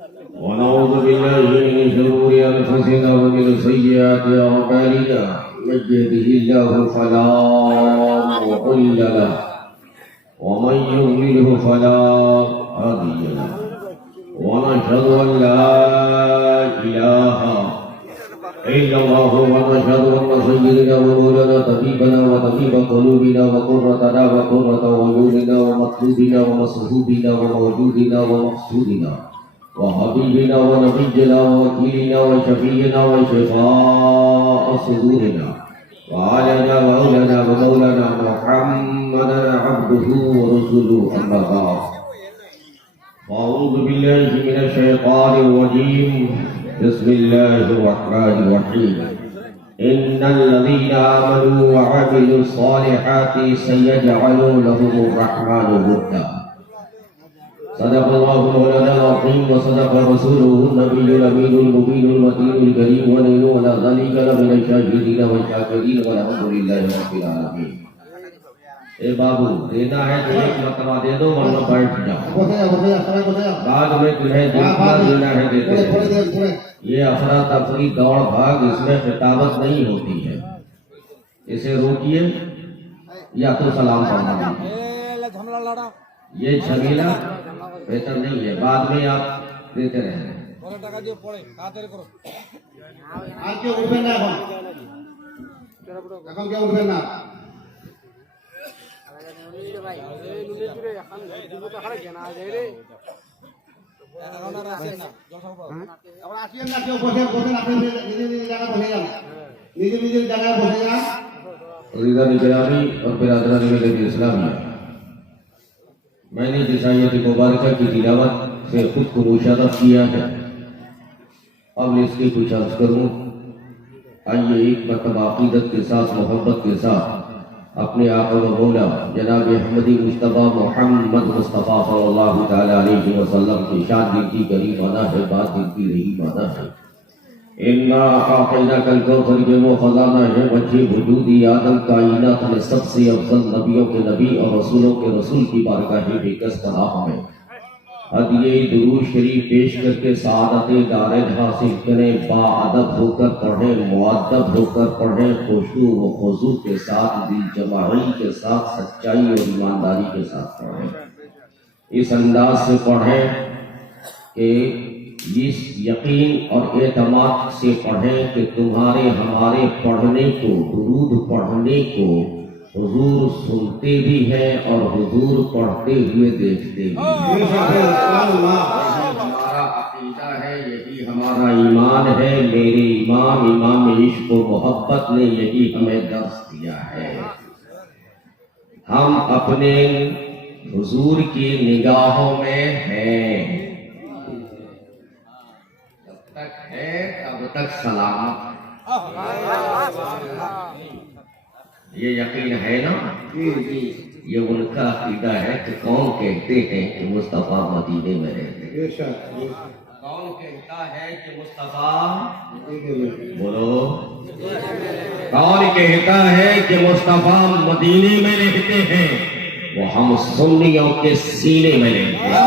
ونعوذ بالله من شرور أنفسنا ومن سيئات أعمالنا من يهده الله فلا مضل له ومن يضلل فلا هادي له ونشهد أن لا إله إلا الله ونشهد أن سيدنا ومولانا طبيبنا وطبيب قلوبنا وقرتنا وقرة عيوننا ومطلوبنا ومصحوبنا وموجودنا ومقصودنا وحبيبنا ونبينا ووكيلنا وشفينا وشفاء صدورنا وعلنا مولانا ومولانا محمدا عبده ورسوله أما بعد أعوذ بالله من الشيطان الرجيم بسم الله الرحمن الرحيم إن الذين آمنوا وعملوا الصالحات سيجعل لهم الرحمن ودا صدق الله مولانا العظيم وصدق رسوله النبي الأمين المبين المتين الكريم ونحن على ذلك لمن الشاهدين والشاكرين والحمد لله رب العالمين. اے بابو دینا ہے تو ایک مرتبہ دے دو ورنہ بیٹھ جاؤ. بعد میں تمہیں جتنا دینا ہے دیتے ہیں. یہ افراتفری دوڑ بھاگ اس میں خطابت نہیں ہوتی ہے. اسے روکیے یا تو سلام پڑھنا. یہ جھمیلا بہتر نہیں ہے. بعد میں آپ دیتے رہیں. اور برادران ملت اسلامیہ، میں نے جس آیت مبارکہ کی تلاوت سے خود کو مشرف کیا ہے، اب اس کی کچھ عرض کروں. آئیے ایک مرتبہ عقیدت کے ساتھ محبت کے ساتھ اپنے آقا و مولا جناب احمدی مصطفیٰ محمد مصطفیٰ صلی اللہ تعالی علیہ وسلم کی شان دل کی قریب آنا ہے، بات دل کی رہی آنا ہے. اِنَّا أَعْطَيْنَاكَ الْكَوْثَرَ کے وہ خزانہ ہے وجہ وجودی آدم کائنات میں سب سے افضل نبیوں کے نبی اور رسولوں کے رسول کی بارگاہ بے کس پناہ میں ہدیہ درود شریف پیش کر کے سعادت دارین حاصل کریں. با ادب ہو کر پڑھیں، مؤدب ہو کر پڑھیں، خشوع و خضوع کے ساتھ، دل جمعی کے ساتھ، سچائی اور ایمانداری کے ساتھ پڑھیں. اس انداز سے پڑھیں کہ اس یقین اور اعتماد سے پڑھیں کہ تمہارے ہمارے پڑھنے کو، درود پڑھنے کو حضور سنتے بھی ہیں اور حضور پڑھتے ہوئے دیکھتے بھی ہیں. ہمارا عقیدہ ہے، یہی ہمارا ایمان ہے. میرے امام عشق و محبت نے یہی ہمیں درس دیا ہے. ہم اپنے حضور کی نگاہوں میں ہیں. جب تک ہے تب تک سلامت. یہ یقین ہے نا. یہ ان کا عقیدہ ہے کہ کون کہتے ہیں کہ مصطفیٰ مدینے میں رہتے ہیں. کون کہتا ہے کہ مصطفیٰ، بولو، کون کہتا ہے کہ مصطفیٰ مدینے میں رہتے ہیں؟ وہ ہم سنیوں کے سینے میں رہتے ہیں.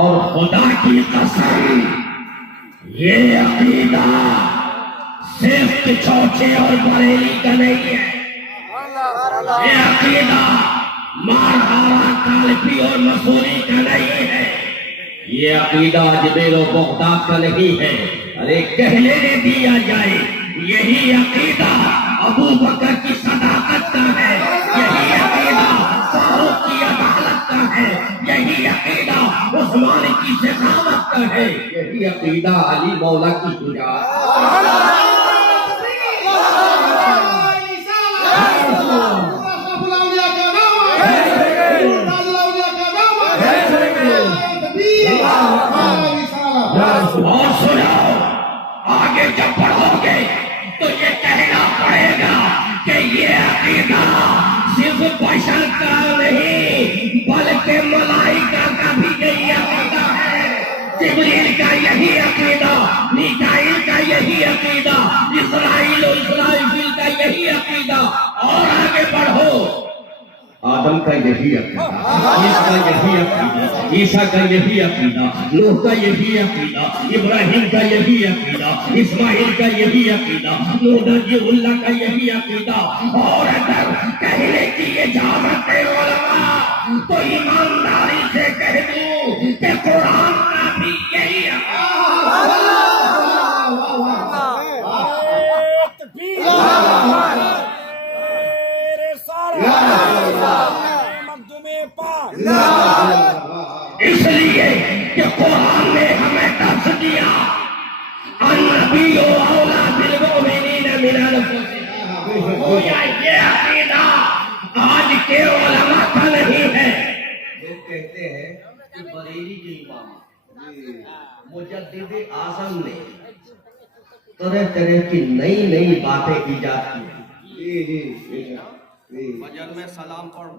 اور خدا کی قسم یہ عقیدہ صرف چوچے اور بریلی کا نہیں ہے. یہ عقیدہ مارہارا کالپی اور مسوری کا نہیں ہے. یہ عقیدہ اجمیر و بغداد کا نہیں ہے. ارے کہہ لینے دیا جائے یہی عقیدہ ابو بکر کی صداقت کا ہے. یہی عقیدہ فاروق کی عدالت کا ہے. یہی عقیدہ عثمان کی شجاعت کا ہے. یہی عقیدہ علی مولا کی شجاعت. اور سناؤ، آگے جب پڑھو گے تو یہ کہنا پڑے گا کہ یہ عقیدہ صرف بشر کا نہیں بلکہ ملائکہ کا بھی یہی عقیدہ ہے. جبریل کا یہی عقیدہ، میکائیل کا یہی عقیدہ، اسرائیل و اسرائیل کا یہی عقیدہ. اور آگے بڑھو کا یہی عقیدہ، عیسیٰ کا یہی عقیدہ، عیسیٰ کا یہی عقیدہ، نوح کا یہی عقیدہ، ابراہیم کا یہی عقیدہ، اسماعیل کا یہی عقیدہ، نوح نبی اللہ کا یہی عقیدہ. اور اگر کہنے کی اجازت ہے علماء تو ایمانداری سے کہہ دوں کہ قرآن کا بھی یہی عقیدہ. اس لیے کہ قرآن نے ہمیں درس دیا النبی اولیٰ بالمؤمنین من انفسہم. گویا یہ عقیدہ آج کے علماء کا نہیں ہے. لوگ کہتے ہیں کہ بریلی کے امام مجدد اعظم نے طرح طرح کی نئی نئی باتیں ایجاد کی. فجر میں سلام پڑھو،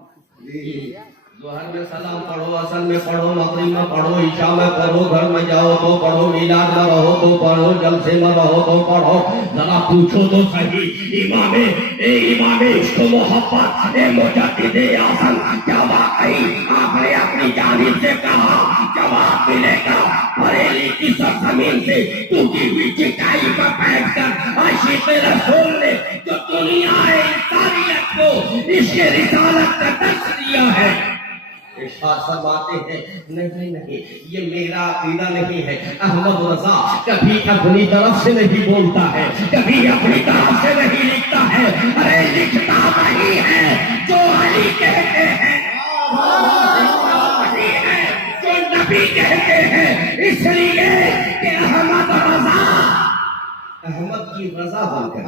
ظہر میں سلام پڑھو، عصر میں پڑھو، مغرب میں پڑھو، عشاء میں پڑھو، گھر میں جاؤ تو پڑھو، میلاد میں رہو تو پڑھو، جلسے میں رہو تو پڑھو. ذرا پوچھو تو صحیح، امام عشق و محبت مجدد اعظم، کیا واقعی آپ نے اپنی جانب سے کہا جواب ملے گا بریلی کی سرزمین سے ٹوٹی ہوئی چٹائی پر بیٹھ کر عاشق رسول نے جو دنیا انسانیت کو اس کے رسالت کا درس دیا ہے؟ ارشاد فرماتے ہیں نہیں یہ میرا عقیدہ نہیں ہے. احمد رضا کبھی اپنی طرف سے نہیں بولتا ہے، کبھی اپنی طرف سے نہیں لکھتا ہے. ارے لکھتا وہی ہے جو علی کہتے ہیں، وہی ہے جو نبی کہتے ہیں. اس لیے کہ احمد رضا احمد کی رضا بن کر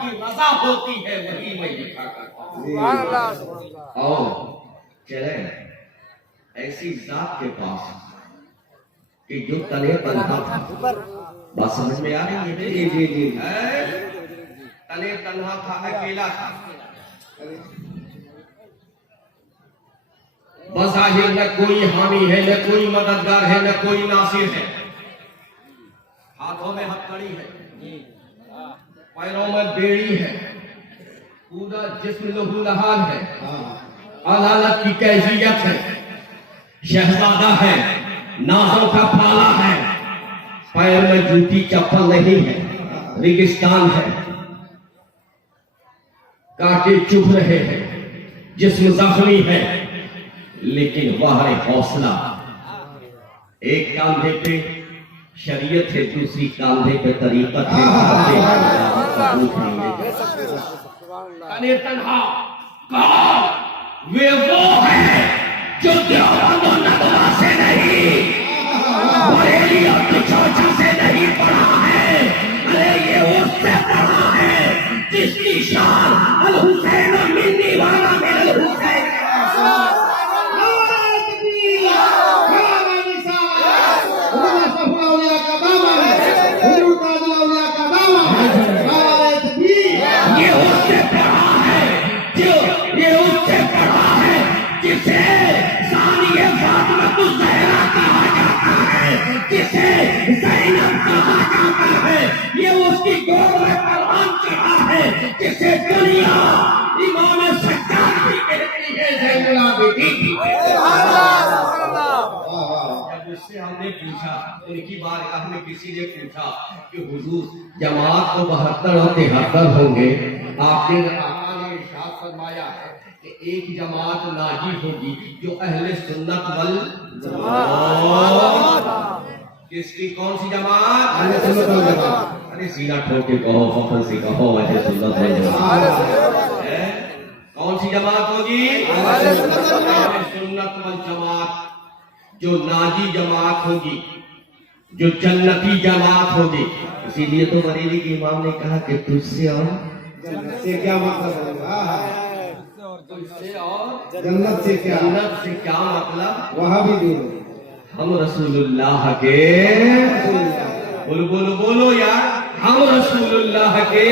کی رضا ہوتی ہے وہی میں لکھا کرتا ہوں. اور چلیں ایسی ذات کے پاس کہ جو تنہا تنہا تھا. بات سمجھ میں آ رہی ہے؟ جی تنہا تنہا تھا، اکیلا تھا. بظاہر نہ کوئی حامی ہے، نہ کوئی مددگار ہے، نہ کوئی ناصر ہے. ہاتھوں میں ہتھکڑی ہے، پیروں میں بیڑی ہے، پورا جسم لہو لہان ہے، عدالت کی کیفیت ہے، شہزادہ ہے، نازوں کا پالا ہے، پیر میں جوتی چپل نہیں ہے، ریگستان ہے، کانٹے چبھ رہے ہیں، جسم زخمی ہے، لیکن بہر حوصلہ. ایک کاندھے پہ شریعت ہے، دوسری کاندھے پہ طریقت ہے. تنہا وہ ہے جو دیوبند و ندوہ سے نہیں، بریلی اور کچوچا سے نہیں پڑھا ہے. ارے یہ اس سے پڑھا ہے جس کی شان الحسین منی والا من الحسین. جسے ثانیہ فاطمہ الزہرا کہا جاتا ہے، جسے زینب کہا جاتا ہے، یہ اس کی گود میں قرآن چڑھا ہے، جسے دنیا امام سجاد بھی کہتی ہے زین العابدین. جب اس سے ہم نے پوچھا، ان کی بارگاہ میں کسی نے پوچھا کہ حضور جماعت تو 72 اور 73 ہوں گے، آپ نے ارشاد فرمایا ہے کہ ایک جماعت ناجی ہوگی جو اہل سنت والجماعت. کس کی کون سی جماعت؟ اہل سنت والجماعت. ارے سینہ ٹھوک کے کہو، فخر سے کہو اہل سنت والجماعت. کون سی جماعت ہوگی؟ اہل سنت والجماعت. جو ناجی جماعت ہوگی، جو جنتی جماعت ہوگی. اسی لیے تو بریلی کے امام نے کہا کہ تجھ سے اور جنت سے کیا مطلب ہے؟ جنت سے کیا مطلب؟ وہاں بھی دور. ہم رسول اللہ کے بولو یار، ہم رسول اللہ کے،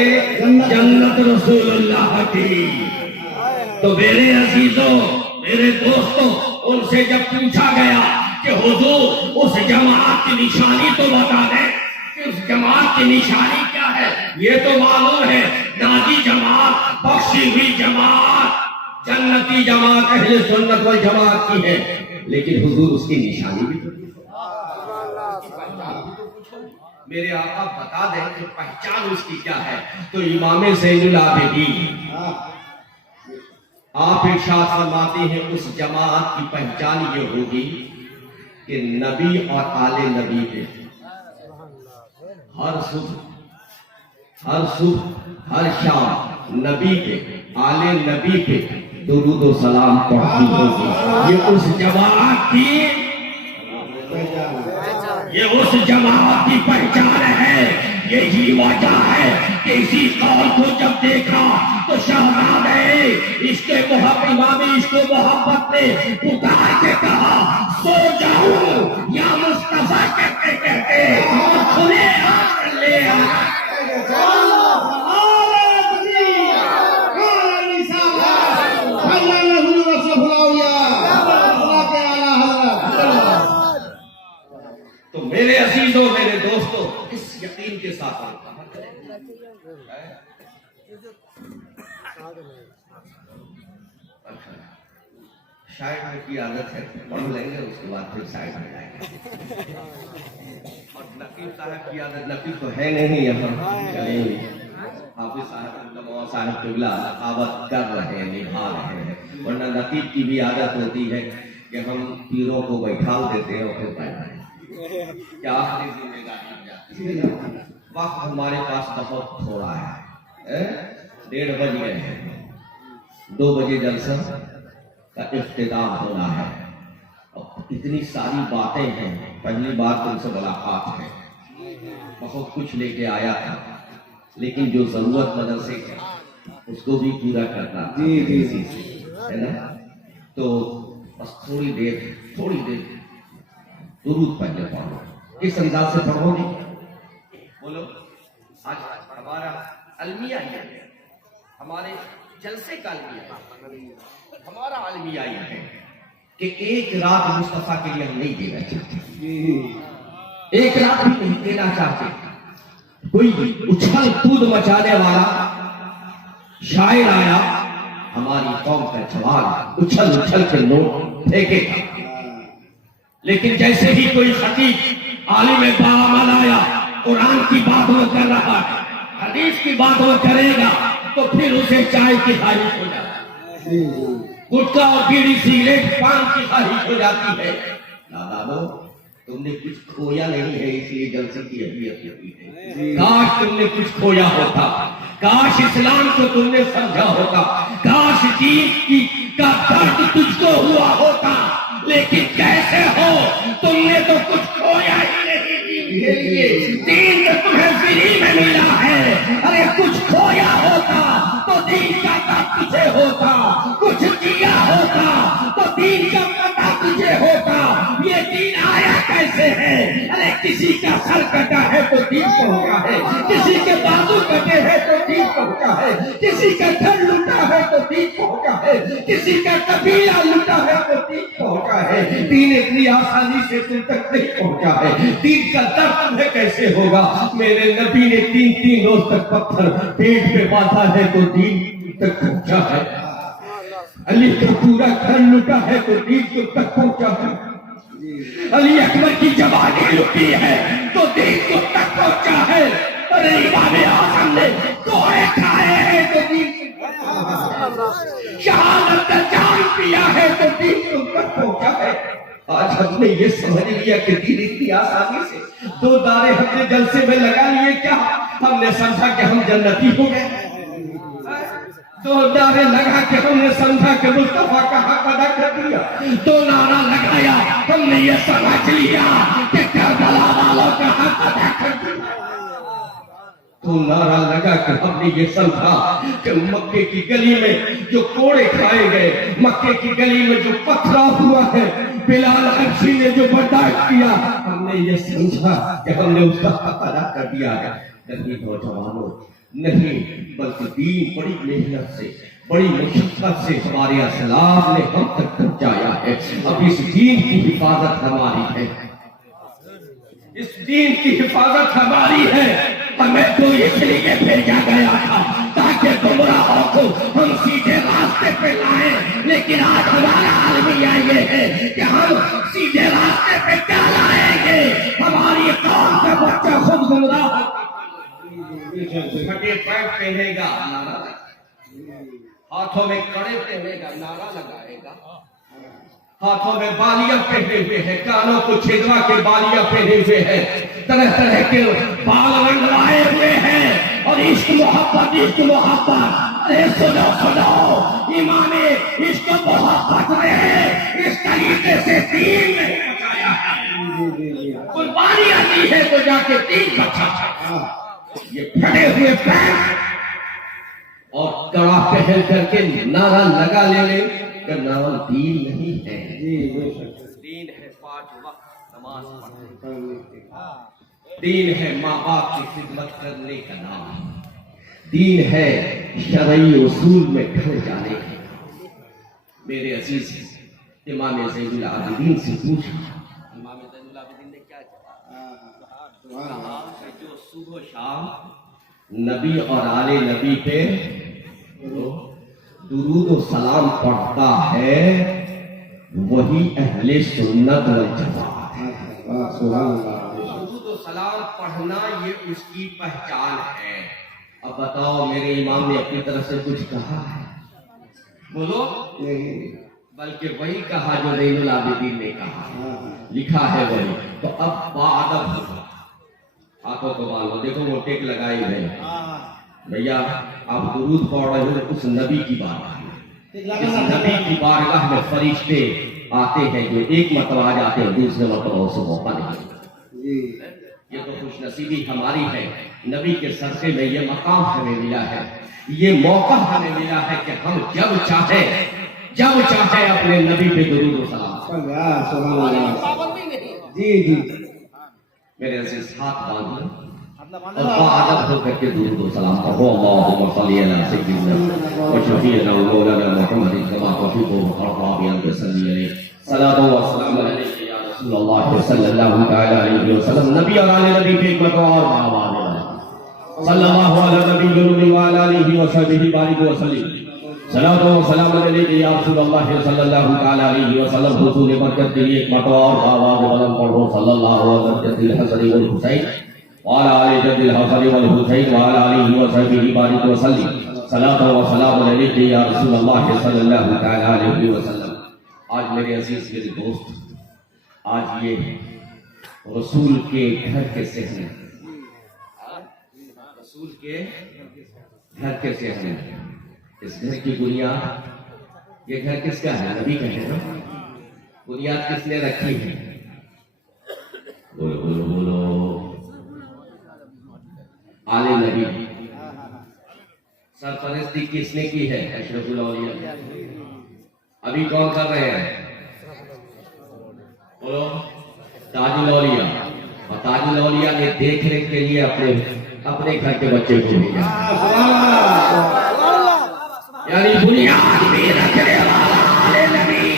جنت رسول اللہ کی. تو میرے عزیزوں، میرے دوستوں، ان سے جب پوچھا گیا کہ حضور اس جماعت کی نشانی تو بتا دیں کہ اس جماعت کی نشانی کیا ہے. یہ تو معلوم ہے ناجی جماعت، بخشی ہوئی جماعت. جنتی جماعت اہل سنت والجماعت کی ہے، لیکن حضور اس کی نشانی بھی تو میرے آقا بتا دیں کہ پہچان اس کی کیا ہے. تو امام زین العابدین آپ ارشاد فرماتے ہیں اس جماعت کی پہچان یہ ہوگی کہ نبی اور آل نبی پہ ہر صبح ہر شام نبی پہ آل نبی پہ درود و سلام پڑھتی ہوگی. یہ اس جماعت کی پہچان ہے. یہی وجہ ہے کہ اسی قول کو جب دیکھا تو شہزاد عشق امام عشق و محبت نے پکار کے کہا سو جاؤں یا مصطفیٰ کہتے کہتے کھلے ہاتھ لے تو میرے عزیزوں میرے دوستوں اس یقین کے ساتھ شاعر کی عادت ہے پڑھ لیں گے اس کے بعد پھر شاعر میں جائیں گے. اور نقیب صاحب کی عادت نقیب تو ہے نہیں یہاں چلیں حافظ صاحب صاحب قبلہ رقابت کر رہے ہیں نبھا رہے ہیں. ورنہ نقیب کی بھی عادت ہوتی ہے کہ ہم پیروں کو بیٹھا دیتے ہیں اور پھر بیٹھتے ہیں. کیا آخری ذمہ داری جاتی ہے. وقت ہمارے پاس بہت تھوڑا ہے. 1:30 بج گئے ہیں. 2 بجے جلسہ کا اختتام ہونا ہے. اتنی ساری باتیں ہیں. پہلی بار تم سے ملاقات ہے. بہت کچھ لے کے آیا تھا لیکن جو ضرورت مدرسے کی اس کو بھی پورا کرنا ہے نا. تو بس تھوڑی دیر درود پہلے پڑھو. کس انداز سے پڑھو گے بولو. آج ہمارا المیہ ہے, ہمارے جلسے کا المیہ, ہمارا المیہ یہ ہے کہ ایک رات مصطفیٰ کے لیے ہم نہیں دینا چاہتے, ایک رات بھی نہیں دینا چاہتے. کوئی اچھل کود مچانے والا شاعر آیا, ہماری قوم کا جوان اچھل اچھل کے نوٹ پھینکے گا, لیکن جیسے ہی کوئی خطیب عالم باعمل آیا قرآن کی بات وہ کر رہا ہے, حدیث کی بات وہ کرے گا, تو پھر اسے چائے کی خواہش ہو جاتی ہے, گٹکا اور بیڑی سگریٹ پان کی خواہش ہو جاتی ہے. دادا تم نے کچھ کھویا نہیں ہے اس لیے جلسے کی اہمیت ہوئی ہے. کاش تم نے کچھ کھویا ہوتا, کاش اسلام کو تم نے سمجھا ہوتا, کاش دین کا درد تجھ کو ہوا ہوتا, لیکن کیسے ہو, تم نے تو کچھ کھویا ہی نہیں دین کے لیے. دین تو تمہیں فری میں ملا ہے. ارے کچھ کھویا ہوتا تو دین کا درد تجھے ہوتا, کچھ دیا ہوتا تو دین کا پتہ تجھے ہوتا. یہ دین آیا کیسے ہے؟ ارے کسی کا سر کٹا ہے تو دین پہنچا ہے, کسی کے بازو کٹے ہیں تو دین پہنچا ہے, کسی کا گھر لوٹا ہے تو دین پہنچا ہے, کسی کا قبیلہ لوٹا ہے تو دین پہنچا ہے. دین اتنی آسانی سے تم تک نہیں پہنچا ہے. دین کا درد تمہیں کیسے ہوگا؟ میرے نبی نے 3 روز تک پتھر پیٹ پہ باندھا ہے تو دین تک پہنچا ہے. علی کا پورا گھر لوٹا ہے تو دین تک پہنچا ہے. علی اکبر کی جوانی لٹی ہے تو دین کو تک پہنچا ہے. ارے امام اعظم نے کوڑے کھائے ہیں تو دین شہادت کا جام پیا ہے تو دین کو تک پہنچا ہے. آج ہم نے یہ سمجھ لیا کہ دین اتنی آسانی سے 2 دارے ہم نے جلسے میں لگا لیے, کیا ہم نے سمجھا کہ ہم جنتی ہو گئے؟ 2 نعرے لگا کہ ہم نے سمجھا کہ مصطفیٰ کا حق ادا کر دیا. 2 نعرہ لگایا ہم نے یہ سمجھ لیا کہ کربلا والوں کا حق ادا کر دیا. 2 نعرہ لگا کہ ہم نے یہ سمجھا کہ مکے کی گلی میں جو کوڑے کھائے گئے, مکے کی گلی میں جو پتھرا ہوا ہے, بلال حبشی نے جو برداشت کیا, ہم نے یہ سمجھا کہ ہم نے اس کا حق ادا کر دیا ہے. نہیں نوجوانوں, نہیں, بلکہ دین بڑی محنت سے بڑی مشقت سے ہمارے اسلاف نے ہم تک پہنچایا ہے. اب اس دین کی حفاظت ہماری ہے, اس دین کی حفاظت ہماری ہے. ہمیں تو اس لیے بھیجا گیا تھا تاکہ گمراہوں کو ہم سیدھے راستے پہ لائیں, پھٹے پینٹ پہنے گا نعرہ لگائے گا، ہاتھوں میں کڑے پہنے گا نعرہ لگائے گا، ہاتھوں میں بالیاں پہنے ہوئے ہیں، کانوں کو چھدوا کے بالیاں پہنے ہوئے ہیں، طرح طرح کے بال رنگوائے ہوئے ہیں، اور عشق محبت ارے سنو امام عشق محبت نے اس طریقے سے دین نہیں بچایا ہے، قربانیاں دی ہے تو جا کے دین بچایا ہے۔ یہ پھٹے ہوئے پیر اور کڑا پہن کر کے نعرہ لگا لے کہ نام دین نہیں ہے، دین ہے 5 وقت نماز پڑھنا، دین ہے ماں باپ کی خدمت کرنے کا نام، دین ہے شرعی اصول میں ڈھل جانے کا۔ میرے عزیز امام زین العابدین سے پوچھا، امام زین العابدین نے کیا کہا کہ جو صبح و شام نبی اور آل نبی پہ درود و سلام پڑھتا ہے وہی اہل سنت والجماعت ہے۔ درود و سلام پڑھنا یہ اس کی پہچان ہے۔ اب بتاؤ میرے امام نے اپنی طرف سے کچھ کہا ہے؟ بولو نہیں، بلکہ وہی کہا جو زین العابدین نے کہا، لکھا ہے وہی۔ تو اب باادب ہوگا، ہاتھوں کو باندھو، دیکھو وہ ٹیک لگائی گئی، بھیا آپ درود پڑھ رہے ہو اس نبی کی بارگاہ میں، اس نبی کی بارگاہ میں فرشتے آتے ہیں جو ایک مرتبہ آ جاتے ہیں، دوسرے مرتبہ اسے موقع نہیں ملتا۔ یہ تو خوش نصیبی ہماری ہے، نبی کے صدقے میں یہ مقام ہمیں ملا ہے، یہ موقع ہمیں ملا ہے کہ ہم جب چاہے اپنے نبی پہ درود و سلام۔ جی میرے عزیز ہاتھ باندھو اور باادب ہو کر کے درود و سلام پڑھو۔ اللہم صلی علی سیدنا و شفیعنا و مولانا محمد کما تحب و ترضى بأن تصلی علیہ صلاۃ و سلام علیک یا رسول اللہ صلی اللہ تعالی علیہ وسلم۔ نبی اور آل نبی پہ ایک مرتبہ اور آواز ہے، صلی اللہ علی نبی الامی وعلی آلہ وصحبہ بارک وسلم۔ صلاۃ و سلام علیک یا رسول اللہ صلی اللہ تعالی علیہ وسلم۔ حصول برکت کے لیے ایک مرتبہ اور آواز بلند پڑھو، صلی اللہ علیہ جد الحسن والحسین وعلى آل جد الحسن والحسین وعلى آلہ وصحبہ بارک وسلم۔ صلاۃ و سلام علیک یا رسول اللہ صلی اللہ تعالی علیہ وسلم۔ آج میرے عزیز میرے دوست، آج یہ رسول کے گھر کے صحن، رسول کے گھر کے صحن، اس گھر کی بنیاد، یہ گھر کس کا ہے؟ نبی کا ہے نا؟ بنیاد کس نے رکھی ہے؟ بولو بولو بولو، آل نبی۔ سرپرستی کس نے کی ہے؟ اشرف الاولیاء۔ ابھی کون کر رہے ہیں؟ بولو، تاج الاولیاء۔ اور تاج الاولیاء نے دیکھ ریکھ کے لیے اپنے گھر کے بچے کو بھیجا، یعنی بنیاد بھی رکھنے والا آل نبی،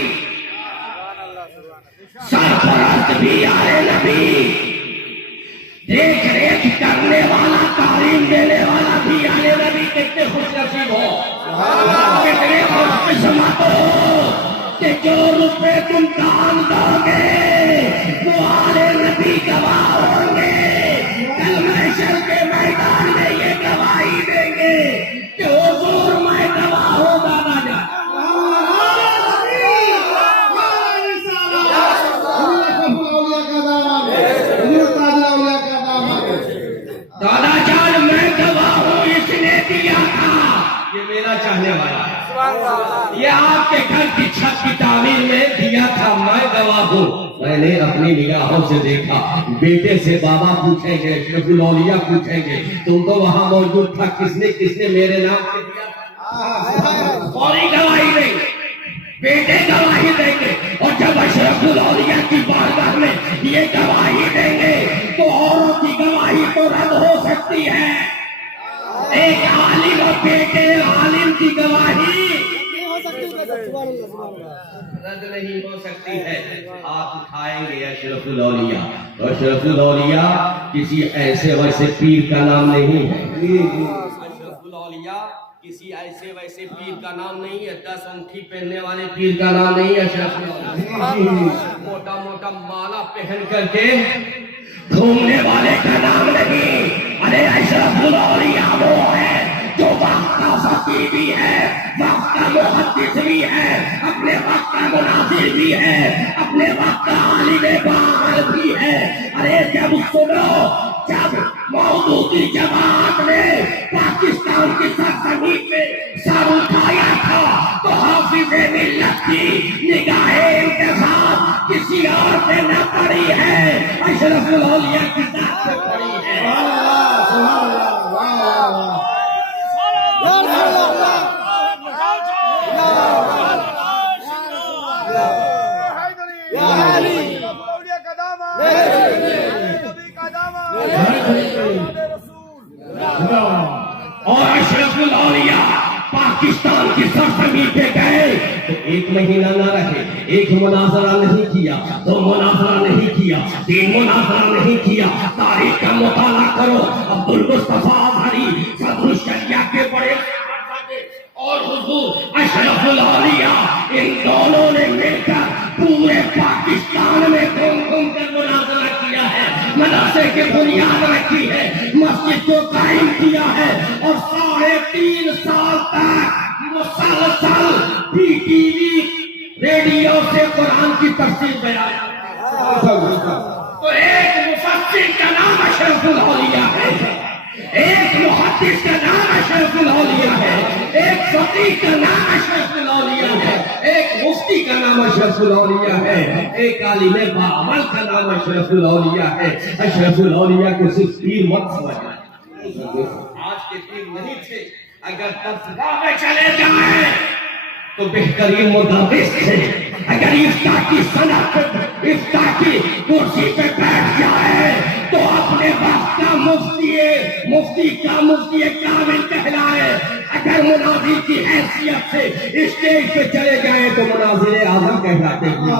سرپرست بھی آل نبی، دیکھ ریکھ کرنے والا، تعلیم دینے والا بھی آل نبی۔ کتنے خوش نصیب ہو، کتنے خوش قسمت ہو کہ جو روپے تم دان دو گے وہ آل نبی گواہ ہوں گے، کل محشر کے میدان میں یہ گواہی دیں گے کہ حضور میں گواہ ہوں دادا جان۔ دادا جان میں گواہ ہوں، اس نے دیا تھا، یہ میرا چاہنے والا ہے، یہ آپ کے گھر کی چھت کی تعمیر میں دیا تھا، میں گواہ ہوں۔ میں نے اپنی نگاہوں سے دیکھا، بیٹے سے بابا پوچھیں گے، اشرف الاولیاء پوچھیں گے تم تو وہاں موجود تھا، کس نے میرے نام سے دیا تھا؟ فوری گواہی دیں گے، بیٹے گواہی دیں گے، اور جب اشرف الاولیاء کی بارگاہ میں یہ گواہی دیں گے تو اوروں کی گواہی تو رد ہو سکتی ہے، ایک عالم اور بیٹے عالم کی گواہی رد نہیں ہو سکتی ہے۔ آپ اٹھائیں گے اشرف الاولیاء، اشرف الاولیاء کسی ایسے ویسے پیر کا نام نہیں ہے، اشرف الاولیاء کسی ایسے ویسے پیر کا نام نہیں ہے، 10 انگٹھی پہننے والے پیر کا نام نہیں ہے اشرف الاولیاء، موٹا موٹا مالا پہن کر کے گھومنے والے کا نام نہیں، ارے اشرف الاولیاء وہ ہے جو وقت کا فقیہ بھی ہے، وقت کا محدث بھی ہے، اپنے وقت کا مناظر بھی ہے، اپنے وقت کا عالم باعث بھی ہے۔ ارے جب سنو، جب مودودی جماعت نے پاکستان کی سرزمین پہ سر اٹھایا تھا تو حافظ ملت کی نگاہ انتخاب کسی اور سے نہ پڑی ہے، اشرف الاولیاء کی ذات سے پڑی ہے۔ اور اشرف الاولیاء پاکستان کی سرزمین پہ گئے تو ایک مہینہ نہ رہے، ایک مناظرہ نہیں کیا، دو مناظرہ نہیں کیا، تین مناظرہ نہیں کیا۔ تاریخ کا مطالعہ کرو، عبدالمصطفیٰ اظہری صدر الشریعہ کے بڑے اور حضور اشرف الاولیاء، ان دونوں نے مل کر پورے پاکستان میں گھوم گھوم کر مناظرہ کیا ہے، مدرسے کی بنیاد رکھی ہے، مسجد کو قائم کیا ہے، اور 3.5 سال تک مسلسل پی ٹی وی ریڈیو سے قرآن کی تفسیر بیان۔ تو ایک مفسر کا نام اشرف الاولیاء ہے، ایک محدث کا نام اشرف الاولیاء ہے، ایک فقیہ کا نام اشرف الاولیاء ہے، ایک مفتی کا نام اشرف الاولیاء ہے، ایک عالم باعمل کا نام اشرف الاولیاء ہے۔ اشرف الاولیاء کو صرف پیر مت سمجھنا، آج کے پیر نہیں تھے، اگر تذکرہ میں چلے جائیں تو بہترین مدرس تھے، اگر افتاء کی صنعت افتاء کی کرسی پہ بیٹھ جائے تو اپنے وقت کا مفتی کامل کہلائے، اگر مناظر کی حیثیت سے اسٹیج پہ چلے جائیں تو مناظر اعظم کہلاتے ہیں۔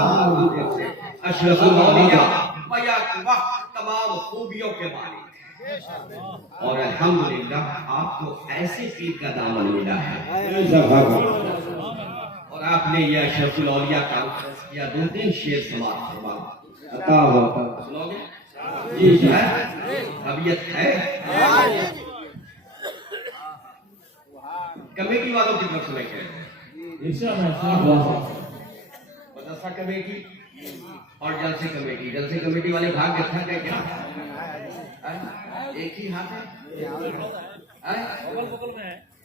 اشرف الاولیاء بیان وقت تمام خوبیوں کے مالک، اور الحمدللہ آپ کو ایسے پیر کا دامن ملا ہے، اور آپ نے یہ اشرف الاولیاء کانفرنس کیا، 2-3 شعر سماعت فرمائیں، عطا ہوتا سنو گے؟ جی ہے، طبیعت ہے؟ کمیٹی والوں کی طرف سے میں کہہ رہا ہوں، مدرسہ کمیٹی اور جلسے کمیٹی والے بھاگ کے تھک گئے کیا؟ ایک ہی ہاتھ ہے،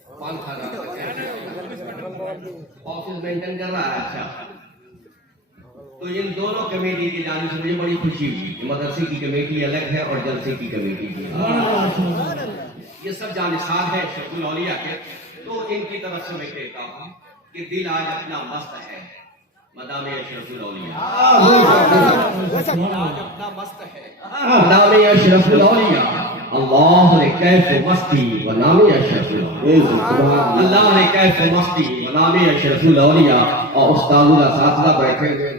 کون کھا رہا ہے؟ آفس مینٹین کر رہا ہے۔ اچھا، تو ان دونوں کمیٹی کی جانب سے مجھے بڑی خوشی ہوئی کہ مدرسے کی کمیٹی الگ ہے اور جلسے کی کمیٹی بھی الگ، یہ سب جانثار ہے اشرف الاولیاء کے۔ تو ان کی طرف سے میں کہتا ہوں کہ دل آج اپنا مست ہے، مدام اشرف الاولیاء آج اپنا مست ہے، مدام اشرف الاولیاء۔ اللہ نے کیف مستی و نام اشرف الاولیاء، اللہ نے کیف مستی و نام اشرف الاولیاء۔ اور استاد اساتذہ بیٹھے ہوئے،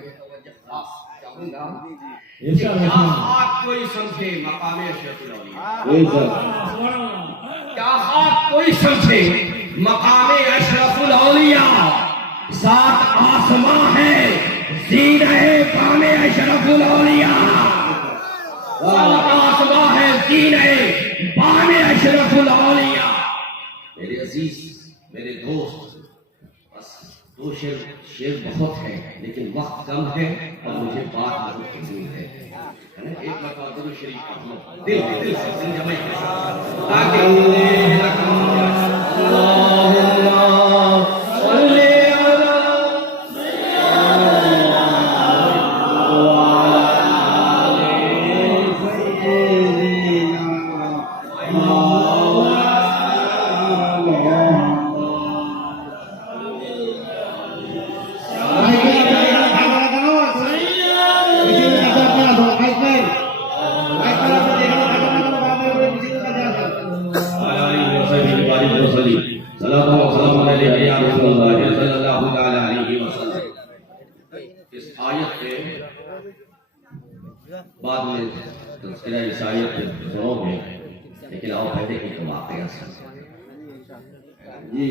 کیا خاک کوئی سمجھے مقام اشرف الاولیاء، کیا خاک کوئی سمجھے مقام اشرف الاولیاء، 7 آسمان ہے زینہ بام اشرف الاولیاء، 7 آسمان ہے زینہ بام اشرف الاولیاء۔ میرے عزیز، میرے دوست، بس 2 شعر بہت ہے لیکن وقت کم ہے اور مجھے بات بہت کرنی ہے۔ ایک مرتبہ درود شریف پڑھو، دل سے جمع کے ساتھ، تاکہ بعد میں تذکرہ عیسائیت سنو گے، لیکن آؤ پہلے ایک واقعہ جی،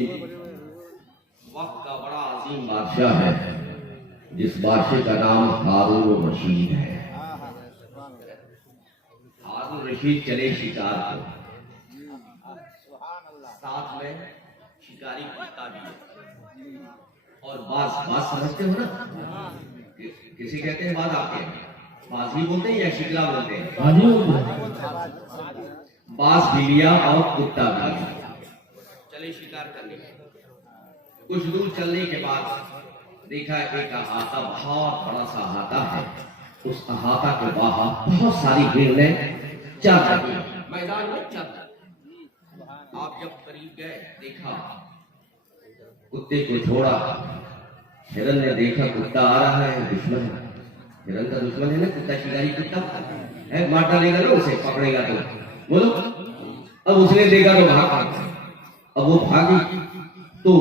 وقت کا بڑا عظیم بادشاہ ہے جس بادشاہ کا نام ہارون الرشید ہے۔ ہارون الرشید چلے شکار کو، ساتھ میں شکاری کتا بھی ہے اور باز سمجھتے ہو نا کسی کہتے ہیں باز آپ کے باز بھی بولتے ہیں یا شکلا بولتے ہیں باز بھی لیا اور کتا بھی لیا چلے شکار کرنے کچھ دور چلنے کے بعد دیکھا ایک احاطہ بہت بڑا سا احاطہ ہے اس احاطہ کے باہر بہت ساری ہرنیں چل رہی ہیں میدان میں چل رہی آپ جب قریب گئے دیکھا کتے کو چھوڑا ہرن نے دیکھا کتا آ رہا ہے دشمن ہرن کا دشمن ہے نا کتا شکاری کتا ہے مار ڈالے گا نا اسے پکڑے گا تو بولو اب اس نے دیکھا تو بھاگ اب وہ بھاگی تو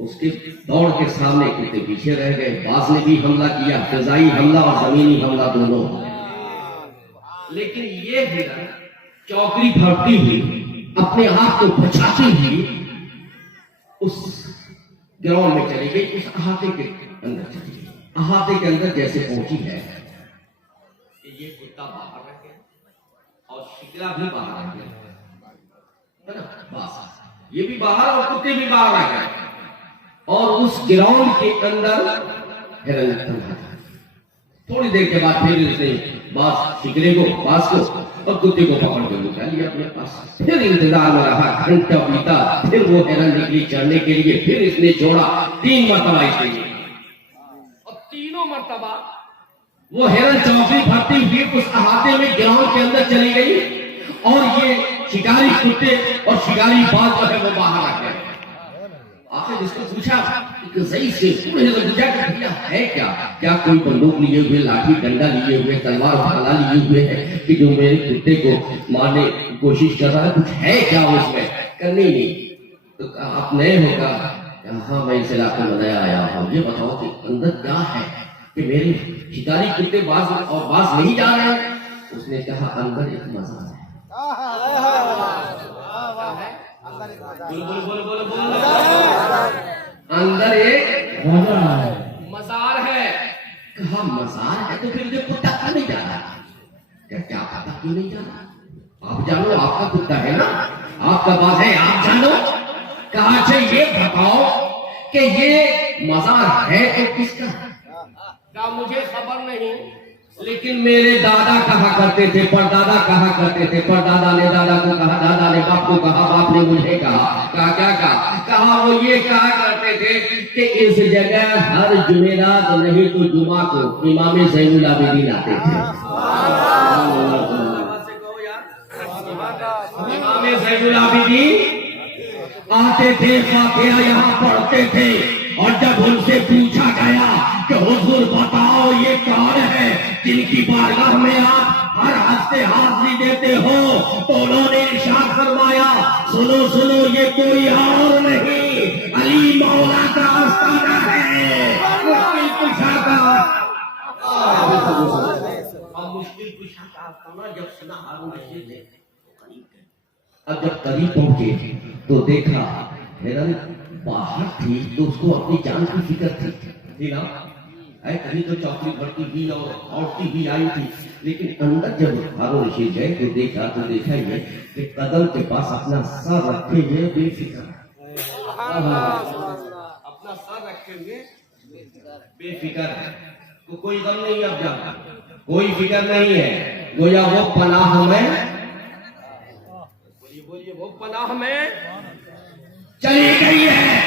اس کے دوڑ کے سامنے کتے پیچھے رہ گئے باز نے بھی حملہ کیا فضائی حملہ اور زمینی حملہ دونوں لیکن یہ ہرن چوکری بھرتی ہوئی اپنے آپ کو بچاتی ہوئی اس گراؤنڈ میں چلی گئی اس احاطے کے اندر چلی گئی احاطے کے اندر جیسے پہنچی ہے کہ یہ کتا باہر رہ گیا اور شکلا بھی باہر رہ گیا بس یہ بھی باہر اور کتے بھی باہر آ گئے اور اس گراؤنڈ کے اندر ہرن تنہا تھوڑی دیر کے بعد پھر اس نے باز شکلے کو باز کو اور کتے کو پکڑ کے اٹھا لیا اپنے پاس پھر انتظار میں رہا گھنٹہ بیتا پھر وہ ہرن نکلی چڑھنے کے لیے پھر اس نے چھوڑا 3 مرتبہ اس نے اور تینوں مرتبہ وہ ہرن چوکری بھرتی ہوئی اس احاطے میں گراؤنڈ کے اندر چلی گئی اور یہ شکاری کتے اور شکاری باز جو ہے وہ باہر آ گئے آپ نے جس کو پوچھا کہ صحیح سے پورے نے پوچھا کہ ہے کیا کوئی بندوق لیے ہوئے لاٹھی ڈنڈا لیے ہوئے تلوار بھالا لیے ہوئے ہے کہ جو میرے کتے کو مارنے کی کوشش کر رہا ہے کچھ ہے کیا اس میں کرنے نہیں تو آپ نئے ہوگا ہاں میں اس علاقے میں نیا آیا ہوں یہ بتاؤ کہ اندر کیا ہے کہ میرے شکاری کتے باز اور باز نہیں جا رہے ہیں اس نے کہا اندر ایک مزہ ہے اندر ایک مزار ہے کہا مزار ہے تو پھر مجھے کتا کیوں نہیں جا رہا کیا پتا کیوں نہیں جا رہا آپ جانو آپ کا کتا ہے نا آپ کا باز ہے آپ جانو کہا اچھا یہ بتاؤ کہ یہ مزار ہے تو کس کا کہا مجھے خبر نہیں لیکن میرے دادا کہا کرتے تھے پردادا کہا کرتے تھے پردادا نے دادا کو کہا دادا نے باپ کو کہا باپ نے مجھے کہا کیا کہا وہ یہ کہا کرتے تھے کہ اس جگہ ہر جمعرات نہیں تو جمعہ کو امام زین العابدین آتے تھے امام زین العابدین آتے تھے فاتحہ یہاں پڑھتے تھے اور جب ان سے پوچھا گیا کہ حضور بتاؤ یہ کون ہے جن کی بارگاہ میں آپ ہر ہفتے حاضری دیتے ہو تو انہوں نے ارشاد فرمایا سنو یہ کوئی اور نہیں علی مولا کا آستانہ ہے مشکل کشا کا آستانہ جب سنا ہارون رشید نے اب جب قریب پہنچے تو دیکھا ہرن باہر تھی تو اس کو اپنی جان کی فکر تھی نا کہیں تو چوکری بھرتی ہوئی اور عورتی بھی آئی تھی لیکن اندر جب ہارون رشید گئے تو دیکھا یہ کہ قدم کے پاس اپنا سر رکھے ہوئے بے فکر اپنا سر رکھے ہوئے بے فکر ہے کوئی غم نہیں اب جانا کوئی فکر نہیں ہے گویا وہ پناہ میں بولیے وہ پناہ میں چلی گئی ہے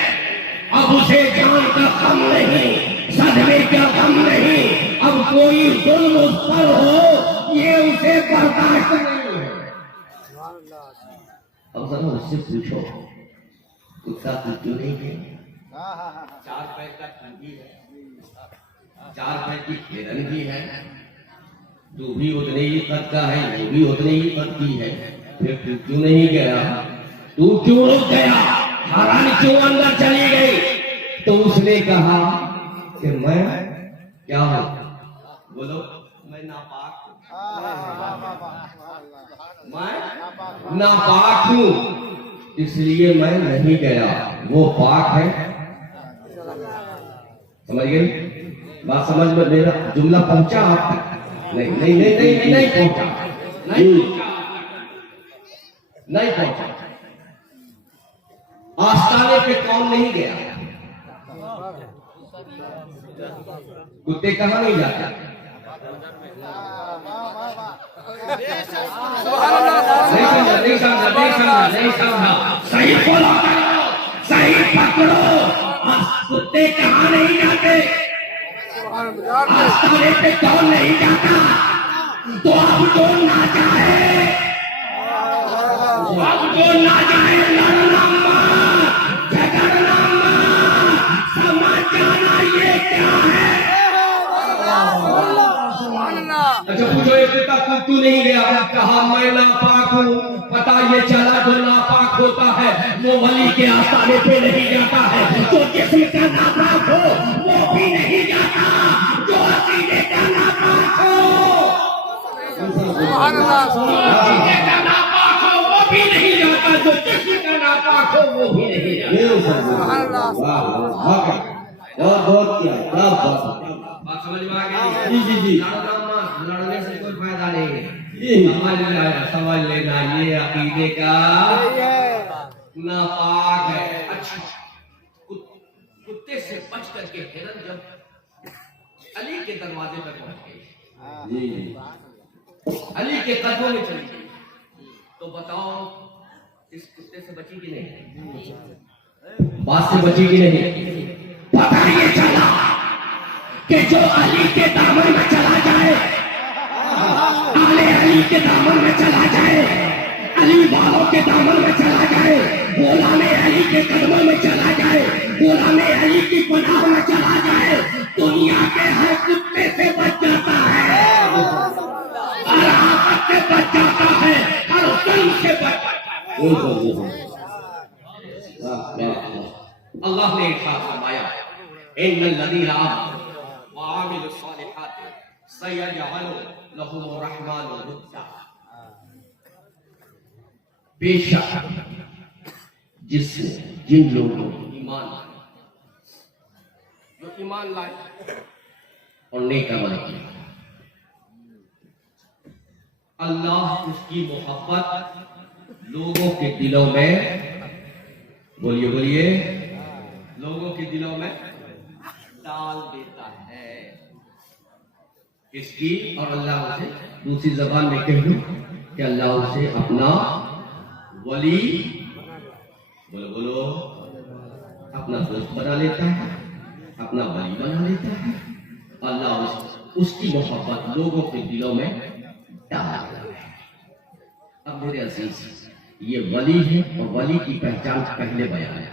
اب اسے جان کا غم نہیں صدمے کا غم نہیں اب کوئی ظلم اس پر ہو یہ اسے برداشت نہیں ہے اب ذرا اس سے پوچھو کتا کیوں نہیں ہے 4 پیر کا ٹھنڈی ہے 4 پیر کی ہرن بھی ہے تو بھی اتنے ہی قد کا ہے یہ بھی اتنے ہی قد کی ہے پھر کیوں نہیں گیا تو کیوں رک گیا ہرن کیوں اندر چلی گئی تو اس نے کہا کہ میں کیا ہوں بولو میں ناپاک ہوں اس لیے میں نہیں گیا وہ پاک ہے سمجھ گئی بات سمجھ میں میرا جملہ پہنچا آپ تک نہیں پہنچا پہ کون نہیں گیا؟ کتے کہاں نہیں جاتے؟ نہیں سمجھا صحیح بولو کرو، صحیح پکڑو. کتے کہاں نہیں جاتے؟ آستانے پہ کون نہیں جاتا؟ تو اب جو نہ جائے، لڑنا مت، جھگڑنا مت، سمجھ جانا یہ کیا ہے؟ اچھا پوچھو اس تک تو نہیں گیا، کہا میں ناپاک ہوں. پتا یہ چلا جو ناپاک ہوتا ہے وہ ولی کے آستانے پہ نہیں جاتا ہے. جو جسم کا ناپاک ہو وہ بھی نہیں جاتا، جو عقیدے کا ناپاک ہو وہ بھی نہیں جاتا، جو جسم کا ناپاک ہو وہ بھی نہیں جاتا. بہت کیا بات سمجھ میں آ گئی؟ جی لڑنے سے کوئی فائدہ نہیں ہے. سمجھ لینا یہ عقیدے کا ناپاک ہے. اچھا کتے سے بچ کر کے ہرن جب علی کے دروازے پر پہنچ گئی، علی کے قدموں میں چلی گئی، تو بتاؤ اس کتے سے بچی کہ نہیں؟ بات سے بچی کہ نہیں؟ پتہ یہ چلا کہ جو علی کے دامن میں چلا جائے، علی کے دامن میں چلا جائے، علی والوں کے دامن میں چلا جائے، غلام علی کے قدموں میں چلا جائے، غلام علی کی پناہ میں چلا جائے، دنیا کے ہر کتے سے بچ جاتا ہے، ہر آفت سے بچ جاتا ہے، ہر ظلم سے بچ جاتا ہے. اللہ نے ارشاد فرمایا ان الذین آمنوا وعملوا الصالحات سیجعل لهم الرحمن ودا. بے شک جن لوگوں ایمان جو ایمان لائے اور نیک عمل کیا، اللہ اس کی محبت لوگوں کے دلوں میں، بولیے لوگوں کے دلوں میں ڈال دیتا ہے. اس کی اور اللہ اسے دوسری زبان میں کہہ دوں کہ اللہ اسے اپنا ولی، بولو اپنا دوست بنا لیتا ہے، اپنا ولی بنا لیتا ہے. اللہ اس کی محبت لوگوں کے دلوں میں ڈال دیتا ہے. اب میرے عزیز یہ ولی ہے اور ولی کی پہچان پہلے بیان ہے.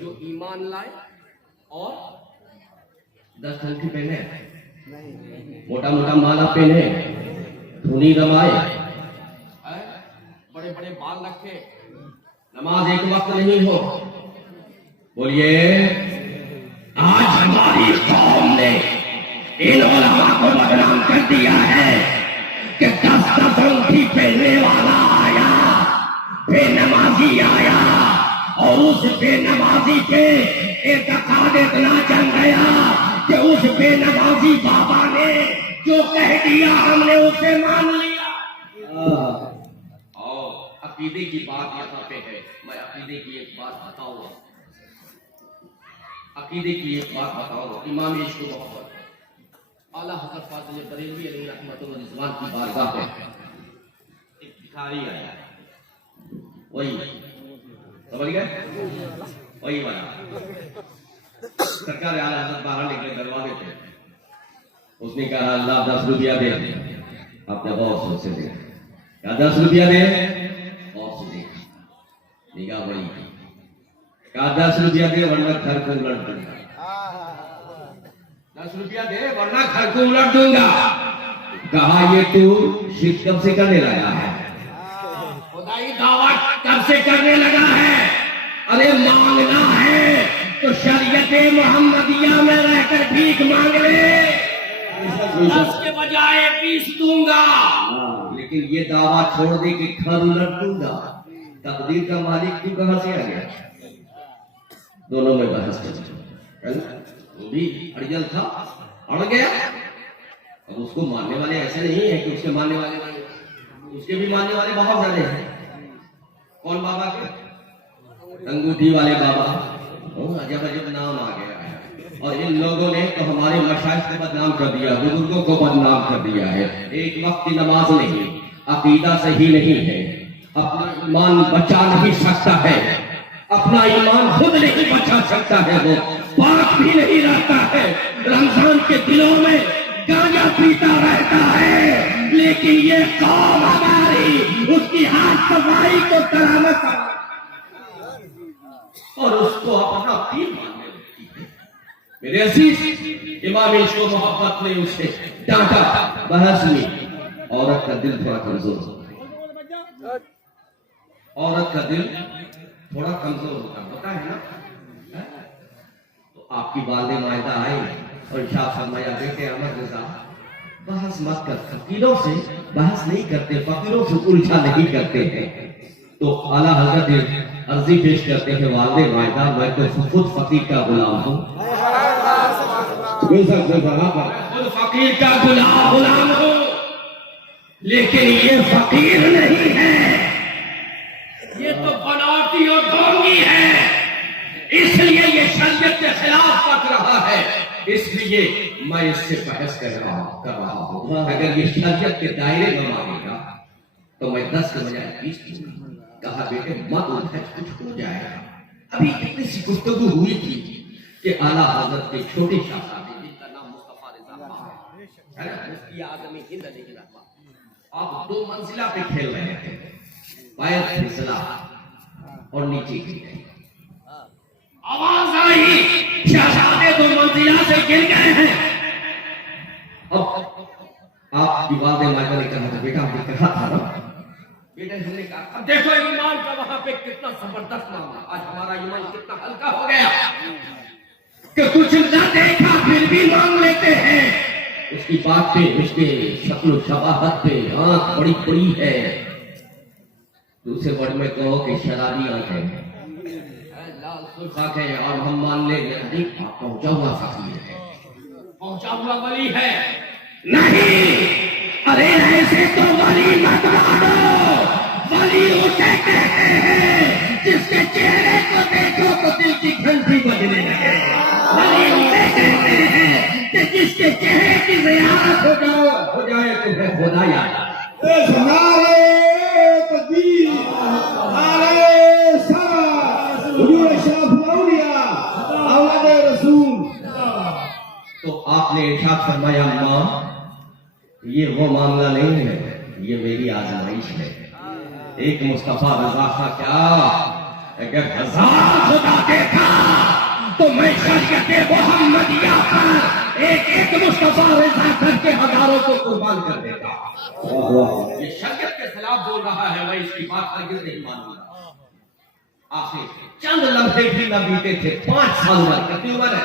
جو ایمان لائے اور 10 گھنٹے پہنے، موٹا مالا پہنے، دھنی رمائے، بڑے بڑے بال رکھے، نماز ایک وقت نہیں ہو. بولیے آج ہماری قوم نے ان علماء کو بدنام کر دیا ہے کہ 10 انگھی پہننے والا آیا، بے نمازی آیا، اور اس بے نمازی پہ اعتقاد اتنا جم گیا کہ اس بے نمازی بابا نے جو کہہ دیا ہم نے اسے مان لیا. عقیدے کی بات یہاں پہ ہے. میں عقیدے کی ایک بات بتاؤں گا، امام عشق و محبت اعلیٰ حضرت فاضل بریلوی علیہ رحمۃ اللہ رضوان کی بارگاہ پہ ایک بھکاری آیا، وہی سمجھ گئے، وہی والا. سرکار اعلیٰ حضرت باہر نکلے دروازے پہ، اس نے کہا اللہ 10 روپیہ دے. آپ نے غور سے دیکھا، کہا 10 روپیہ دے، غور سے دیکھا، نگاہ بڑی، کہا 10 روپیہ دے ورنہ گھر کو الٹ دوں گا. 10 روپیہ دے ورنہ گھر کو الٹ دوں گا. کہا یہ تو شرک کب سے کرنے لگا ہے، خدائی دعوت کب سے کرنے لگا ہے؟ ارے مانگنا ہے تو شریعت محمدیہ میں رہ کر بھیک مانگ لے، 10 کے بجائے 20 دوں گا. لیکن یہ دعویٰ چھوڑ دے کہ گھر الٹ دوں گا. تقدیر کا مالک کیوں کہاں سے آ گیا؟ دونوں میں بحث کرتے، وہ بھی اڑجل تھا، اڑ گیا. اب اس کو ماننے والے ایسے نہیں ہیں کہ اس کے ماننے والے نہیں، اس کے بھی ماننے والے بہت زیادہ ہیں. کون بابا کے؟ انگوٹھی والے بابا، عجب عجب نام آ گیا ہے. اور ان لوگوں نے تو ہمارے مشائخ کو بدنام کر دیا، بزرگوں کو بدنام کر دیا ہے. ایک وقت کی نماز نہیں، عقیدہ صحیح نہیں ہے، اپنا ایمان بچا نہیں سکتا ہے، اپنا ایمان خود نہیں بچا سکتا ہے، وہ پاک بھی نہیں رہتا ہے. رمضان کے دنوں میں گانجا پیتا رہتا ہے، لیکن یہ قوم ہماری اس کی ہاتھ صفائی کو کرامت اور اس کو اپنا پیر ماننے لگتی ہے. میرے عزیز امام عشق و محبت نے اسے ڈانٹا. بحث میں عورت کا دل تھوڑا کمزور ہوتا ہے، عورت کا دل تھوڑا کمزور ہوتا ہے نا. تو آپ کی والدہ مائدہ آئی اور ارشاد فرمایا بیٹے احمد رضا بحث مت کر، فقیروں سے بحث نہیں کرتے، فقیروں سے الجھا نہیں کرتے ہیں. تو اعلیٰ حضرت عرضی پیش کرتے ہیں والدہ مائدہ میں تو خود فقیر کا غلام ہوں، خود فقیر کا غلام ہوں، لیکن یہ فقیر نہیں ہے، یہ تو بناوٹی اور ڈھونگی ہے. اس لیے یہ شریعت کے خلاف بک رہا ہے، اس لیے میں اس سے بحث کر رہا ہوں. اگر یہ شریعت کے دائرے میں مانے گا تو میں 10 کے بجائے 20 دوں گا. کہا بیٹے مت الجھو، کچھ ہو جائے گا. ابھی اتنی سی گفتگو ہوئی تھی کہ اعلیٰ حضرت کے چھوٹے شاہزادے جن کا نام مصطفیٰ رضا ہے نا، مفتی اعظم ہند علیہ الرحمہ، آپ 2 منزلہ پہ کھیل رہے تھے، پیر پھسلا اور نیچے گر گئے. آواز آئی شہزادے 2 منزلہ سے گر گئے ہیں. اب آپ کی والدہ مائدہ نے کہا تھا بیٹا آپ نے کہا تھا نا، بیٹا ہم نے کہا. اب دیکھو ایمان کا وہاں پہ کتنا زبردست معاملہ، آج ہمارا ایمان کتنا ہلکا ہو گیا کہ کچھ نہ دیکھا پھر بھی مانگ لیتے ہیں. اس کی بات پہ، اس کے شکل و شباہت پہ آنکھ بڑی بڑی ہے. دوسرے ورڈ میں کہو کہ شرابی آنکھیں ہیں، لال سرخ آنکھیں، اور ہم مان لیں گے نہیں پہنچا ہوا فقیر ہے، پہنچا ہوا ولی ہے. نہیں، ارے ایسے تو ولی مت مانو. ولی اسے کہتے ہیں جس کے چہرے کو دیکھو تو دل کی گھنٹی بجنے لگے. ولی اسے کہتے ہیں کہ جس کے چہرے کی زیارت ہو جائے تمہیں خدا یاد آئے. نعرے تکبیر، نعرے سلام، حضور اشرف الاولیاء، اولاد رسول. تو آپ نے ارشاد فرمایا ماں یہ وہ معاملہ نہیں ہے، یہ میری آزمائش ہے. ایک مصطفیٰ رضا کا کیا، اگر 1000 خدا دیکھا تو میں شریعت محمدیہ پر ایک مصطفیٰ رضا کر کے ہزاروں کو قربان کر دیتا. یہ شریعت کے خلاف بول رہا ہے، میں اس کی بات ہرگز نہیں مانوں گا. آخر چند لمحے بھی نہ بیتے تھے، 5 سال عمر. کتنی عمر ہے؟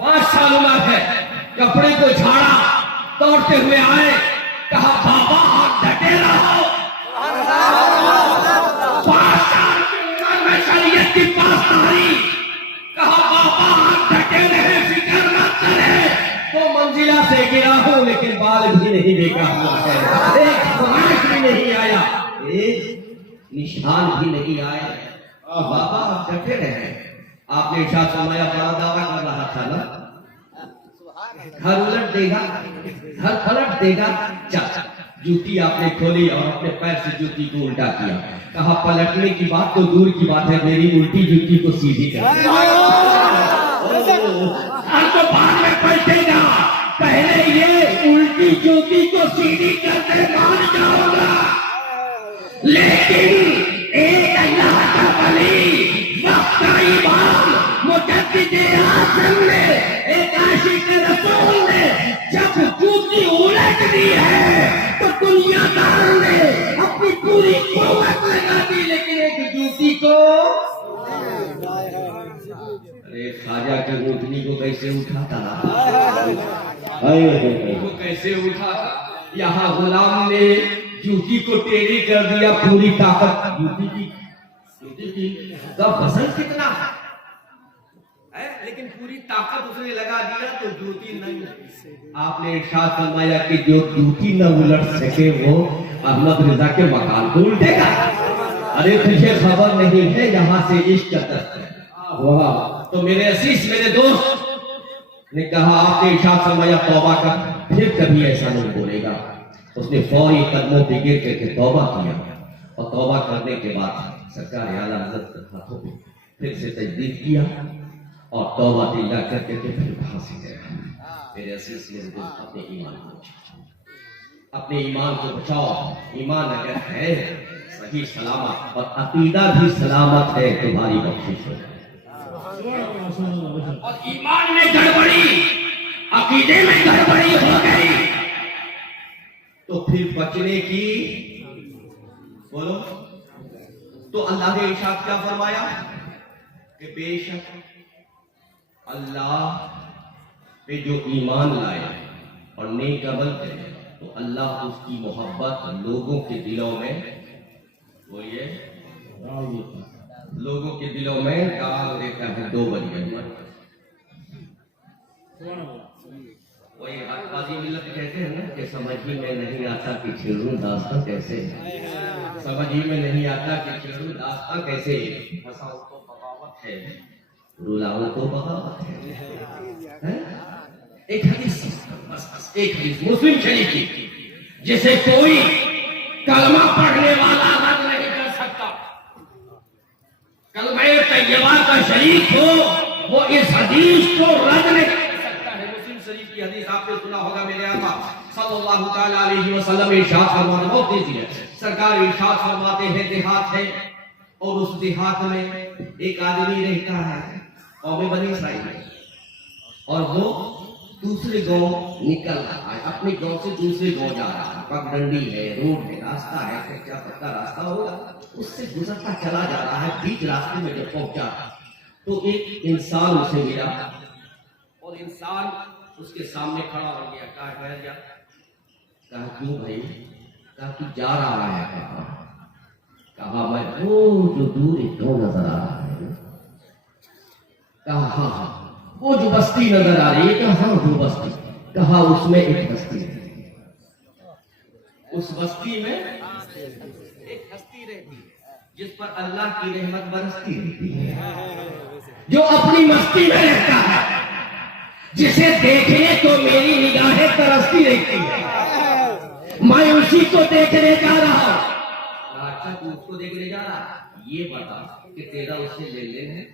5 سال عمر ہے. کپڑے کو جھاڑا، دوڑتے ہوئے آئے، کہا بابا آپ ڈٹے رہو. 5 سال کی عمر میں شریعت کی پاسداری. کہا بابا آپ ڈٹے رہے، فکر مت کرے. 2 منزلہ سے گرا ہوں لیکن بال بھی نہیں دیکھا ہوا ہے، ایک خراش بھی نہیں آیا، ایک نشان بھی نہیں آیا. بابا آپ ڈٹے رہے. آپ نے ارشاد فرمایا بڑا دعویٰ کر رہا تھا نا، گھر الٹ دے گا، گھر پلٹ دے گا. چل جوتی آپ نے کھولی اور اپنے پیر سے جوتی کو الٹا کیا. کہا پلٹنے کی بات تو دور کی بات ہے، میری الٹی جوتی کو سیدھی کر دے. تو بعد میں پلٹے گا، پہلے یہ الٹی جوتی کو سیدھی کرتے مان جاؤں گا. لیکن ایک اللہ کا ولی، وقت کا امام، مجدد اعظم نے، ایک عاشق رسول نے جب جوتی الٹ دی ہے تو دنیا دار نے اپنی پوری قوت لگا دی، لیکن ایک جوتی کو. ارے خواجہ کے روٹنی کو کیسے اٹھاتا، کو کیسے اٹھاتا. یہاں غلام نے جوتی کو ٹیڑھی کر دیا، پوری طاقت جوتی کی کا وزن کتنا ہے، لیکن پوری طاقت اس نے لگا دیا تو جوتی نہیں. آپ نے ارشاد فرمایا کہ جو جوتی نہ الٹ سکے وہ احمد رضا کے مکان کو الٹے گا. ارے تجھے خبر نہیں ہے یہاں سے عشق کا دست ہے. تو میرے عزیز میرے دوست نے کہا آپ نے ارشاد فرمایا توبہ کر، پھر کبھی ایسا نہیں بولے گا. اس نے فوری قدموں پہ گر کے توبہ کیا اور توبہ کرنے کے بعد سرکار اعلیٰ حضرت کے ہاتھوں پہ پھر سے تجدید کیا اور توبہ دلہ کر کے پھر پھانسی گیا. میرے عزیز میرے دوست اپنے ایمان کو بچاؤ، اپنے ایمان کو بچاؤ. ایمان اگر ہے صحیح سلامت اور عقیدہ بھی سلامت ہے تمہاری بخشش ہے. اور ایمان میں گڑبڑی، عقیدے میں گڑبڑی ہو گئی تو پھر بچنے کی بولو. تو اللہ نے ارشاد کیا فرمایا کہ بے شک اللہ پہ جو ایمان لائے اور نیک عمل کرے تو اللہ اس کی محبت لوگوں کے دلوں میں بولیے لوگوں کے دلوں میں ڈال دیتا ہے. 2 بجے وہی حق بازی ملت کہتے ہیں نا کہ سمجھ ہی میں نہیں آتا کہ چھیڑوں داستان کیسے، سمجھ ہی میں نہیں آتا کہ چھیڑوں داستان کیسے. ہنساؤں تو بغاوت ہے، رلاؤں تو بغاوت ہے. ایک حدیث مسلم شریف کی جسے کوئی کلمہ پڑھنے والا رد نہیں کر سکتا، کلمہ طیبہ کا شریک ہو وہ اس حدیث کو رد نہیں کر سکتا ہے. مسلم شریف کی حدیث آپ نے سنا ہوگا، میرے آقا صلی اللہ تعالی علیہ وسلم ارشاد فرماتے ہیں، بہت تیزی ہے سرکار ارشاد فرماتے ہیں دیہات ہے اور اس دیہات میں ایک آدمی رہتا ہے قوم بنی اسرائیل میں، اور وہ دوسرے گاؤں نکل رہا ہے، اپنے گاؤں سے دوسرے گاؤں جا رہا ہے. پگڈنڈی ہے، روڈ ہے، راستہ ہے، کیا پتہ راستہ ہوگا، اس سے گزرتا چلا جا رہا ہے. بیچ راستے میں جب پہنچا تو ایک انسان اسے ملا اور انسان اس کے سامنے کھڑا ہو گیا. کہا ٹھہر جا. کہا کیوں بھائی؟ کہا تو جا رہا ہے. کہا میں وہ جو دور ایک گاؤں نظر آ رہا ہے. کہا ہاں ہاں وہ جو بستی نظر آ رہی ہے. کہا ہاں وہ بستی. کہا اس میں ایک بستی ہے، اس بستی میں ایک ہستی رہتی ہے جس پر اللہ کی رحمت برستی رہتی ہے، جو اپنی مستی میں رہتا ہے، جسے دیکھنے تو میری نگاہیں ترستی رہتی ہے، میں اسی کو دیکھنے جا رہا ہوں. اچھا تو اس کو دیکھنے جا رہا ہے، یہ بتا کہ تیرا اس سے لین دین ہے؟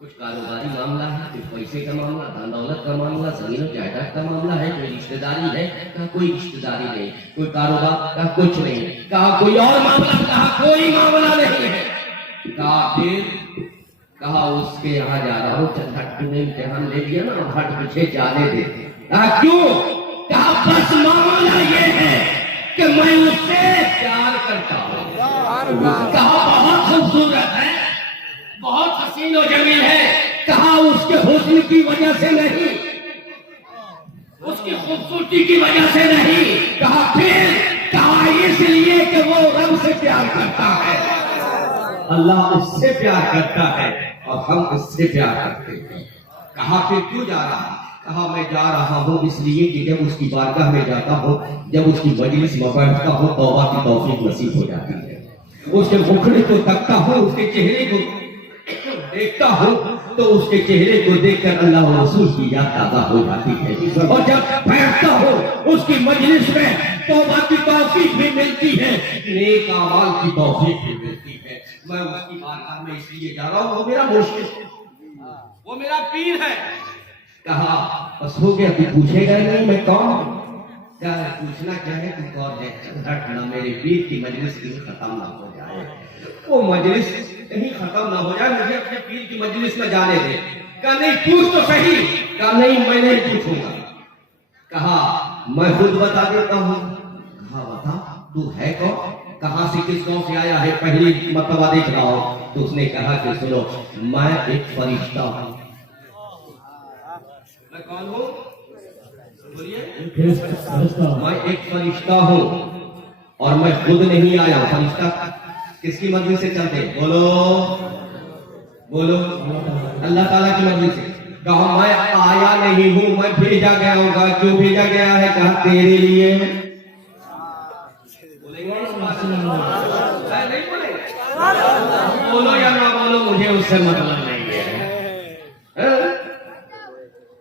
کچھ کاروباری معاملہ ہے، کچھ پیسے کا معاملہ، دھن دولت کا معاملہ، زمین و جائیداد کا معاملہ ہے، کوئی رشتہ داری ہے؟ کہا کوئی رشتہ داری نہیں. کوئی کاروبار؟ کہا کچھ نہیں. کہا کوئی اور معاملہ؟ کہا کوئی معاملہ نہیں ہے. کہا پھر؟ کہا اس کے یہاں جا رہا ہوں. ہٹ نے امتحان لے لیا نا، ہٹ پیچھے جانے دے. کہا کیوں؟ کہا بس معاملہ یہ ہے کہ میں اس سے پیار کرتا ہوں. کہا بہت خوبصورت ہے، بہت حسین و جمیل ہے. کہا اس کے حسن کی وجہ سے نہیں، اس کی خوبصورتی کی وجہ سے نہیں. کہا پھر؟ کہا اس لیے کہ وہ رب سے پیار کرتا ہے، اللہ اس سے پیار کرتا ہے اور ہم اس سے پیار کرتے ہیں. کہا پھر کیوں جا رہا؟ کہا میں جا رہا ہوں اس لیے کہ جب اس کی بارگاہ میں جاتا ہوں، جب اس کی مجلس میں بیٹھتا ہوں، توبہ کی توفیق نصیب ہو جاتی ہے. اس کے مکھڑے کو تکتا ہوں، اس کے چہرے کو دیکھتا ہوں تو اس کے چہرے کو دیکھ کر اللہ و رسول کی یاد تازہ ہو جاتی ہے. اور جب بیٹھتا ہوں اس کی مجلس میں توبہ کی توفیق بھی ملتی ہے، نیک اعمال کی توفیق بھی ملتی ہے. میں اس کی بارگاہ میں اس لیے جا رہا ہوں، وہ میرا مرشد ہے، وہ میرا پیر ہے. کہا بس ہو گیا، تو پوچھے گا نہیں میں کون؟ کیا پوچھنا کیا ہے؟ تو کون ہے؟ ہٹ نہ میرے پیر کی مجلس کہیں ختم نہ ہو جائے، وہ مجلس کہیں ختم نہ ہو جائے، مجھے اپنے پیر کی مجلس میں جانے دے. کہا نہیں پوچھ تو صحیح. کہا نہیں میں نہیں پوچھوں گا. کہا میں خود بتا دیتا ہوں. کہا بتا تو ہے کون؟ کہاں سے کس گاؤں سے آیا ہے؟ پہلی مرتبہ دیکھ رہا ہوں. تو اس نے کہا کہ سنو میں ایک فرشتہ ہوں. میں کون ہوں؟ بولیے. میں ایک فرشتہ ہوں اور میں خود نہیں آیا. فرشتہ کس کی مرضی سے چلتے؟ بولو بولو اللہ تعالیٰ کی مرضی سے. کہا میں آیا نہیں ہوں، میں بھیجا گیا ہوں. گا جو بھیجا گیا ہے کہا تیرے لیے. نہیں بولے مجھے اس سے مطلب نہیں ہے.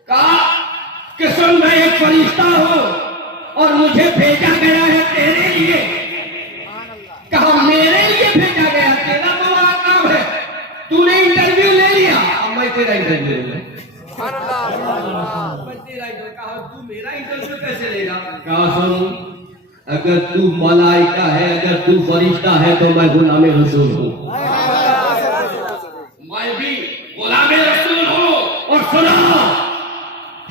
کہا کہ سن میں ایک فرشتہ ہوں اور مجھے بھیجا گیا ہے تیرے لیے. کہا میرے لیے بھیجا گیا, تیرا بڑا کام ہے, تو نے انٹرویو لے لیا, اب میں تیرا انٹرویو لے لوں. کہا تو میرا انٹرویو کیسے لے گا؟ کہا سن, اگر تو ملائکہ ہے, اگر تو فرشتہ ہے تو میں غلام رسول ہوں. میں بھی غلام رسول ہوں. اور سنا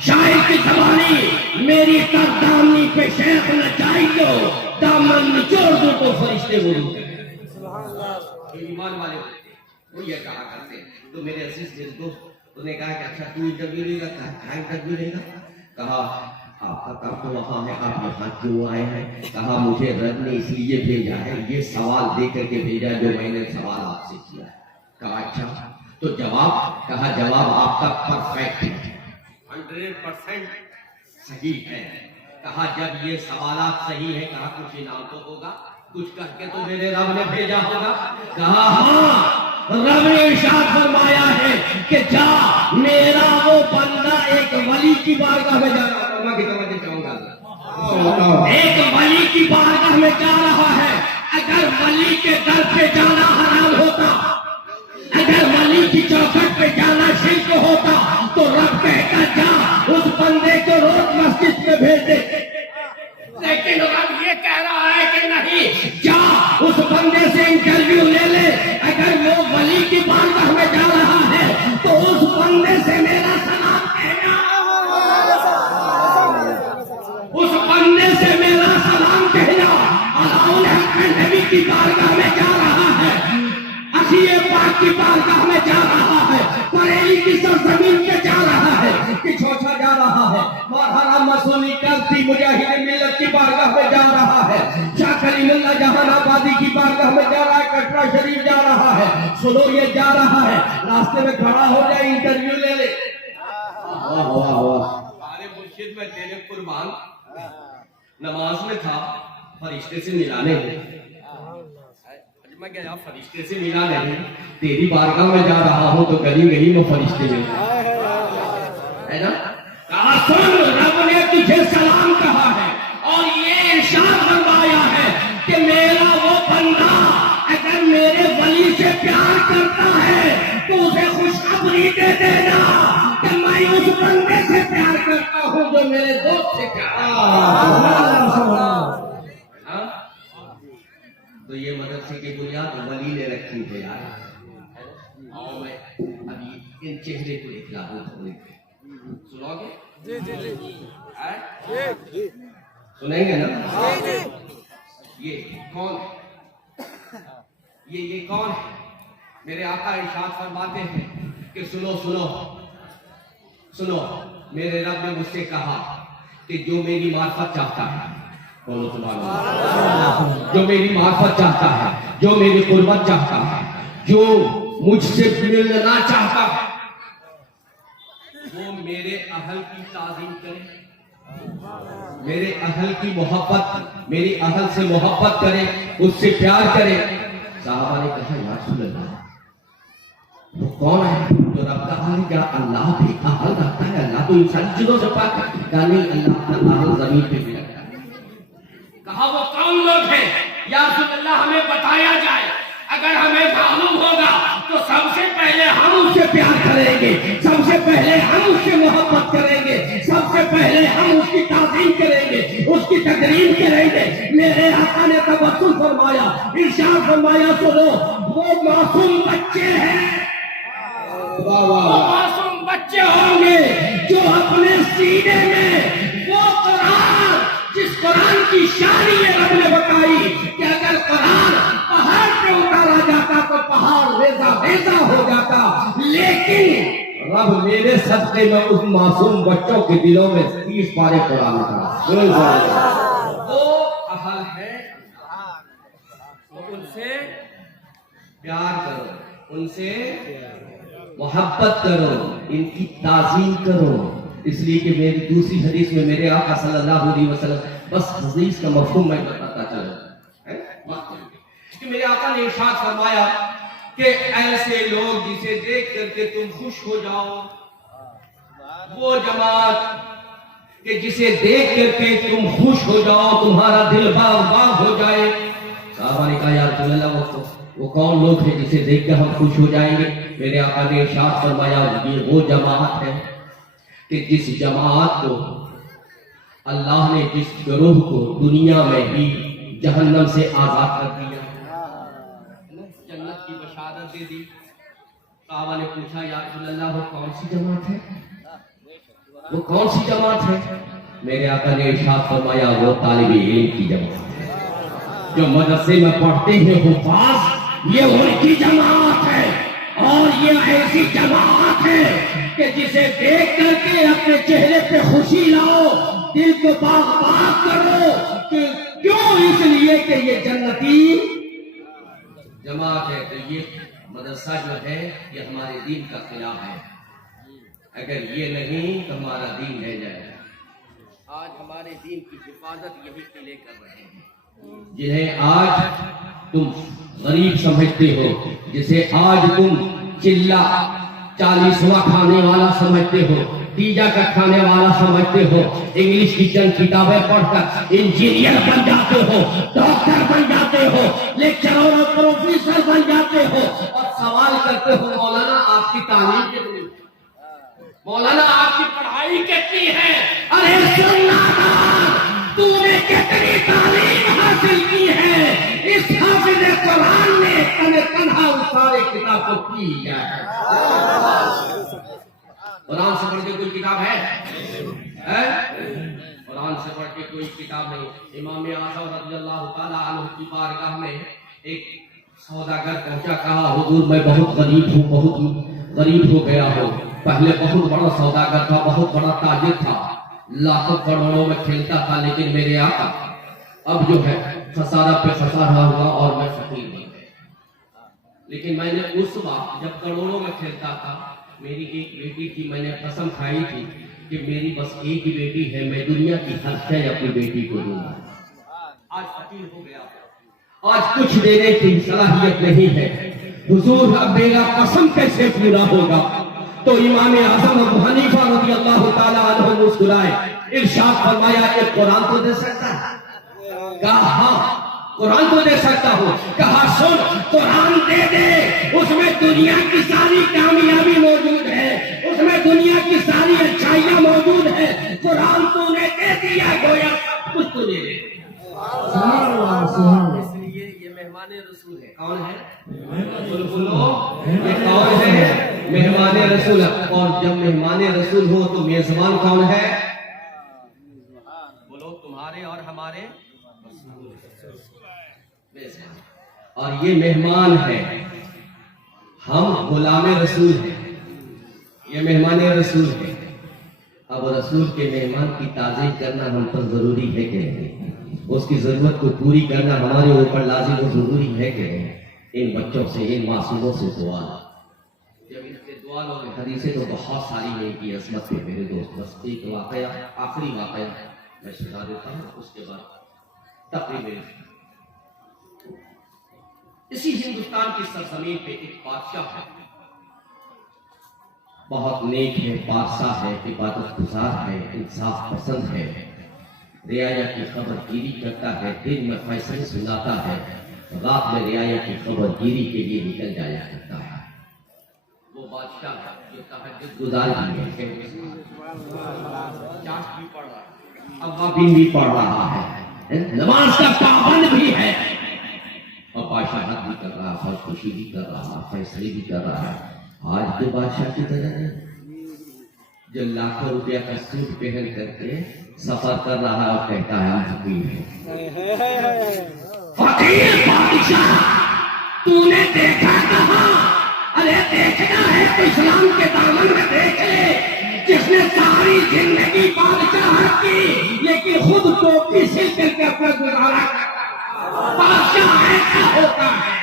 شاعر کی زبانی میری تر دامنی پہ شیخ نچائی تو دامن نچوڑ دو تو فرشتے بولو. ایمان والے وہ یہ کہا کرتے ہیں. تو میرے عزیز دوست انہوں نے کہا کہ اچھا تو انٹرویو لے گا؟ کہا انٹرویو لے گا. کہا آپ کا کام تو وہاں ہے, آپ یہاں کیوں آئے ہیں؟ کہا مجھے رب نے اس لیے بھیجا ہے, یہ سوال دے کر کے بھیجا جو میں نے سوال آپ سے کیا ہے. کہا اچھا تو جواب؟ کہا جواب آپ کا پرفیکٹ ہے, 100% صحیح ہے. کہا جب یہ سوالات صحیح ہے, کہا کچھ انعام تو ہوگا, کچھ کر کے تو میرے رب نے بھیجا ہوگا. کہا ہاں, رب نے ارشاد فرمایا ہے کہ جا میرا وہ بندہ ایک ولی کی بارگاہ میں جا رہا ہے. میں توجہ چاہوں گا, ایک ولی کی بارگاہ میں جا رہا ہے. اگر ولی کے در پہ جانا حرام ہوتا, اگر ولی کی چوکھٹ پہ جانا شرک ہوتا, تو رب کہتا جا اس بندے کو روز مسجد میں بھیج دے. لیکن رب یہ کہہ رہا ہے کہ نہیں, جا اس بندے سے انٹرویو لے لے. اگر وہ ولی کی بارگاہ میں جا رہا ہے تو اس بندے سے میرا سلام کہنا, اس بندے سے میرا سلام کہنا. نبی کی بارگاہ میں جا رہا ہے, عشیے پاک کی بارگاہ میں جا رہا ہے, بریلی کی سرزمین پہ جا رہا ہے, کہ چھوچا جا رہا ہے, مولانا مسئولی کرتی مجاہد ملت کی بارگاہ میں جا رہا ہے, شاہ کلیم اللہ جہان آبادی کی بارگاہ میں جا رہا ہے, کٹرا شریف جا رہا ہے. سنو یہ جا رہا ہے, راستے میں کھڑا ہو جائے, انٹرویو لے لے. ارے مرشد میں تیرے قربان نماز میں تھا, فرشتے سے ملانے, میں گیا فرشتے سے ملا نہیں, تیری بارگاہ میں جا رہا ہوں تو گلی گلی میں فرشتے ملے ہے نا. کہا سن, رب نے تجھے سلام کہا ہے اور یہ ارشاد فرمایا ہے کہ میرا وہ بندہ اگر میرے ولی سے پیار کرتا ہے تو اسے خوشخبری دے دینا کہ میں اس بندے سے پیار کرتا ہوں جو میرے دوست سے پیار. تو یہ مدرسے کی بنیاد ولی نے رکھی ہے یار. اور میں ابھی ان چہرے کو دکھلا دوں تھوڑے, سنو گے؟ جی جی جی سنیں گے نا. یہ کون ہے, یہ کون ہے؟ میرے آقا ارشاد فرماتے ہیں کہ سنو سنو سنو, میرے رب نے مجھ سے کہا کہ جو میری معرفت چاہتا ہے, جو میری معرفت چاہتا ہے, جو میری قربت چاہتا ہے, جو مجھ سے ملنا چاہتا ہے, وہ میرے اہل کی تعظیم کرے, میرے اہل کی محبت, میری اہل سے محبت کرے, اس سے پیار کرے. صحابہ نے کہا یا رسول اللہ وہ کون ہے جو رب کا اہل؟ کیا اللہ بھی اہل رکھتا ہے؟ اللہ تو انسان چیزوں سے پاک ہے. کہا نہیں, اللہ کا اہل زمین پہ بھی رکھتا ہے. کہا وہ کون لوگ ہیں یا رسول اللہ, ہمیں بتایا جائے. اگر ہمیں معلوم ہوگا تو سب سے پہلے ہم اس سے پیار کریں گے, سب سے پہلے ہم اس سے محبت کریں گے, سب سے پہلے ہم اس کی تعظیم کریں گے, اس کی تقریم کریں گے. میرے آقا نے تبسم فرمایا, ارشاد فرمایا سنو, وہ معصوم بچے ہیں, وہ معصوم بچے ہوں گے جو اپنے سینے میں وہ قرآن, جس قرآن کی شان یہ رب نے بتائی کہ اگر قرآن پہاڑ پہ اتارا جاتا تو پہاڑ ریزہ ریزہ ہو جاتا, لیکن رب میرے صدقے میں اس معصوم بچوں کے دلوں میں 30 پارے قرآن اتارا. وہ اہل ہے, ان سے پیار کرو, ان سے محبت کرو, ان کی تعظیم کرو. اس لیے کہ میری دوسری حدیث میں میرے آقا صلی اللہ علیہ وسلم, بس حدیث کا مفہوم میں بتاتا چلا کہ میرے آقا نے ارشاد فرمایا کہ ایسے لوگ جسے دیکھ کر کے تم خوش ہو جاؤ، وہ جماعت کہ جسے دیکھ کر کے تم خوش ہو جاؤ، تمہارا دل باغ باغ ہو جائے۔ صحابہ نے کہا یا رسول اللہ وہ کون لوگ ہیں جسے دیکھ کر ہم خوش ہو جائیں گے؟ میرے آقا نے ارشاد فرمایا یہ وہ جماعت ہے کہ جس جماعت کو اللہ نے جس گروہ کو دنیا میں بھی جہنم سے آزاد کر دیا، جنت کی بشارت دے دی۔ صحابہ نے پوچھا یا رسول اللہ وہ کون سی جماعت ہے؟ وہ کون سی جماعت ہے؟ میرے آقا نے ارشاد فرمایا وہ طالب علم کی جماعت ہے، جو مدرسے میں پڑھتے ہیں حفاظ، یہ ان کی جماعت ہے۔ اور یہ ایسی جماعت ہے کہ جسے دیکھ کر کے اپنے چہرے پہ خوشی لاؤ، دل کو باغ باغ کرو، کہ کیوں؟ اس لیے کہ یہ جنتی جماعت ہے۔ تو یہ مدرسہ جو ہے یہ ہمارے دین کا خلاف ہے، اگر یہ نہیں تو ہمارا دین رہ جائے گا۔ آج ہمارے دین کی حفاظت یہی قلعے کر رہے ہیں، جنہیں آج تم غریب سمجھتے ہو، جسے آج تم چلہ 40واں کھانے والا سمجھتے ہو، تیجا کا کھانے والا سمجھتے ہو، انگلش کی چند کتابیں پڑھ کر انجینئر بن جاتے ہو، ڈاکٹر بن جاتے ہو، لیکچرر اور پروفیسر بن جاتے ہو، اور سوال کرتے ہو مولانا آپ کی تعلیم کتنی ہے؟ مولانا آپ کی پڑھائی کتنی ہے؟ ارے سننا تو نے کتنی تعلیم حاصل کی ہے؟ اس حافظ قرآن نے تنہا سارے کتاب کو کی ہے۔ قرآن سے پڑھ کے کوئی کتاب ہے؟ قرآن سے پڑھ کے کوئی کتاب نہیں۔ امام اعظم رضی اللہ تعالیٰ عنہ کی بارگاہ میں ایک سوداگر پہنچا، کہا حضور میں بہت غریب ہوں، بہت غریب ہو گیا ہوں۔ پہلے بہت بڑا سوداگر تھا، بہت بڑا تاجر تھا، لاکھوں کروڑوں میں کھیلتا تھا، لیکن میرے آقا اب جو ہے خسارہ پہ خسارہ ہوا اور میں فقیر بن گیا۔ لیکن میں نے اس وقت جب کروڑوں میں کھیلتا تھا، میری ایک بیٹی تھی، میں نے قسم کھائی تھی کہ میری بس ایک ہی بیٹی ہے، میں دنیا کی ہر شے اپنی بیٹی کو دوں گا۔ آج فقیر ہو گیا، آج کچھ دینے کی صلاحیت نہیں ہے۔ حضور اب میرا قسم کیسے پورا ہوگا؟ تو امام اعظم ابو حنیفہ رضی اللہ تعالیٰ عنہ مسکرائے، ارشاد فرمایا کہ قرآن تو دے سکتا ہے؟ کہا ہاں قرآن تو دے سکتا ہوں۔ کہا سن قرآن دے دے، اس میں دنیا کی ساری کامیابی موجود ہے، اس میں دنیا کی ساری اچھائیاں موجود ہے۔ قرآن تو نے دے دیا، گویا سب کچھ تو دے دے۔ اس لیے یہ مہمان رسول ہے۔ کون ہے؟ بولو یہ کون ہے؟ مہمان رسول۔ اور جب مہمان رسول ہو تو میزبان کون ہے؟ بولو تمہارے اور ہمارے اور یہ مہمان ہے، ہم غلام رسول ہیں، یہ مہمان رسول ہے۔ اب رسول کے مہمان کی تعظیم کرنا ہم پر ضروری ہے کہ نہیں؟ اس کی ضرورت کو پوری کرنا ہمارے اوپر لازم و ضروری ہے کہ نہیں؟ ان بچوں سے، ان معصوموں سے دعا جب ان سے دعا لو گے، حدیثیں تو بہت ساری ہیں کی عظمت پہ میرے دوست، بس ایک واقعہ، آخری واقعہ میں سنا دیتا ہوں، اس کے بعد تقریباً اسی ہندوستان کی سرزمین پہ ایک بادشاہ ہے، بہت نیک ہے، بادشاہ ہے، عبادت گزار ہے، انصاف پسند ہے، رعایا کی خبر گیری کرتا ہے، دن میں فیصلے سناتا ہے، رات میں رعایا کی خبر گیری کے لیے نکل جایا کرتا ہے۔ وہ بادشاہ ہے جو تہجد گزار بھی ہے، چاش بھی پڑھ رہا ہے، اوابین بھی پڑھ رہا ہے، نماز کا پابند بھی ہے، اور بادشاہت بھی کر رہا ہے، خوشی بھی کر رہا ہے، فیصلے بھی کر رہا ہے۔ آج کے بادشاہ کی طرح نہیں، جو لاکھوں روپیہ کا سوٹ پہن کر کے سفر کر رہا ہے اور کہتا ہے ہم فقیر ہیں۔ فقیر بادشاہ تو نے دیکھا کہاں؟ ارے دیکھنا ہے تو اسلام کے دامن میں دیکھ لے، جس نے ساری زندگی بادشاہت کی لیکن خود ٹوپی سل کر کے اپنا گزارا کرتا۔ بادشاہ ایسا ہوتا ہے،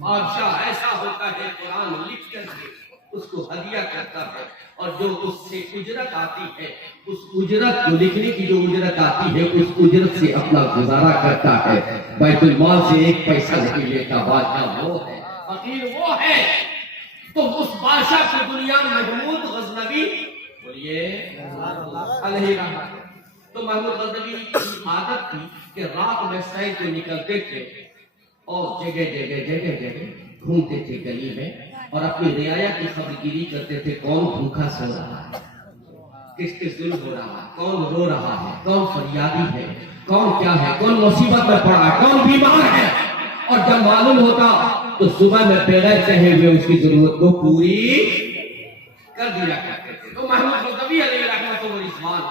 بادشاہ ایسا ہوتا ہے، قرآن لکھ کر کے اس کو ہدیہ کرتا ہے، اور جو اس سے اجرت آتی ہے، اس اجرت کو لکھنے کی جو اجرت آتی ہے، اس اجرت سے اپنا گزارا کرتا ہے، بیت المال سے ایک پیسہ نہیں لیتا۔ بادشاہ وہ ہے دین وہ ہے، تو اس بادشاہ کی دنیا محمود غزنوی بولیے علیہ رحمت، تو محمود غزنوی کی عادت تھی کہ رات میں سیر کو نکلتے تھے اور جگہ گھومتے تھے گلی میں اور اپنی رعایا کی خبرگیری کرتے تھے، کون بھوکا سو رہا ہے، کس کے ظلم ہو رہا ہے، کون رو رہا ہے، کون فریادی ہے، کون کیا ہے، کون مصیبت میں پڑا ہے، کون بیمار ہے، اور جب معلوم ہوتا تو صبح میں بغیر کہے ہوئے اس کی ضرورت کو پوری کر دیا کرتے تھے۔ تو محمود غزنوی علیہ رحمۃ و رضوان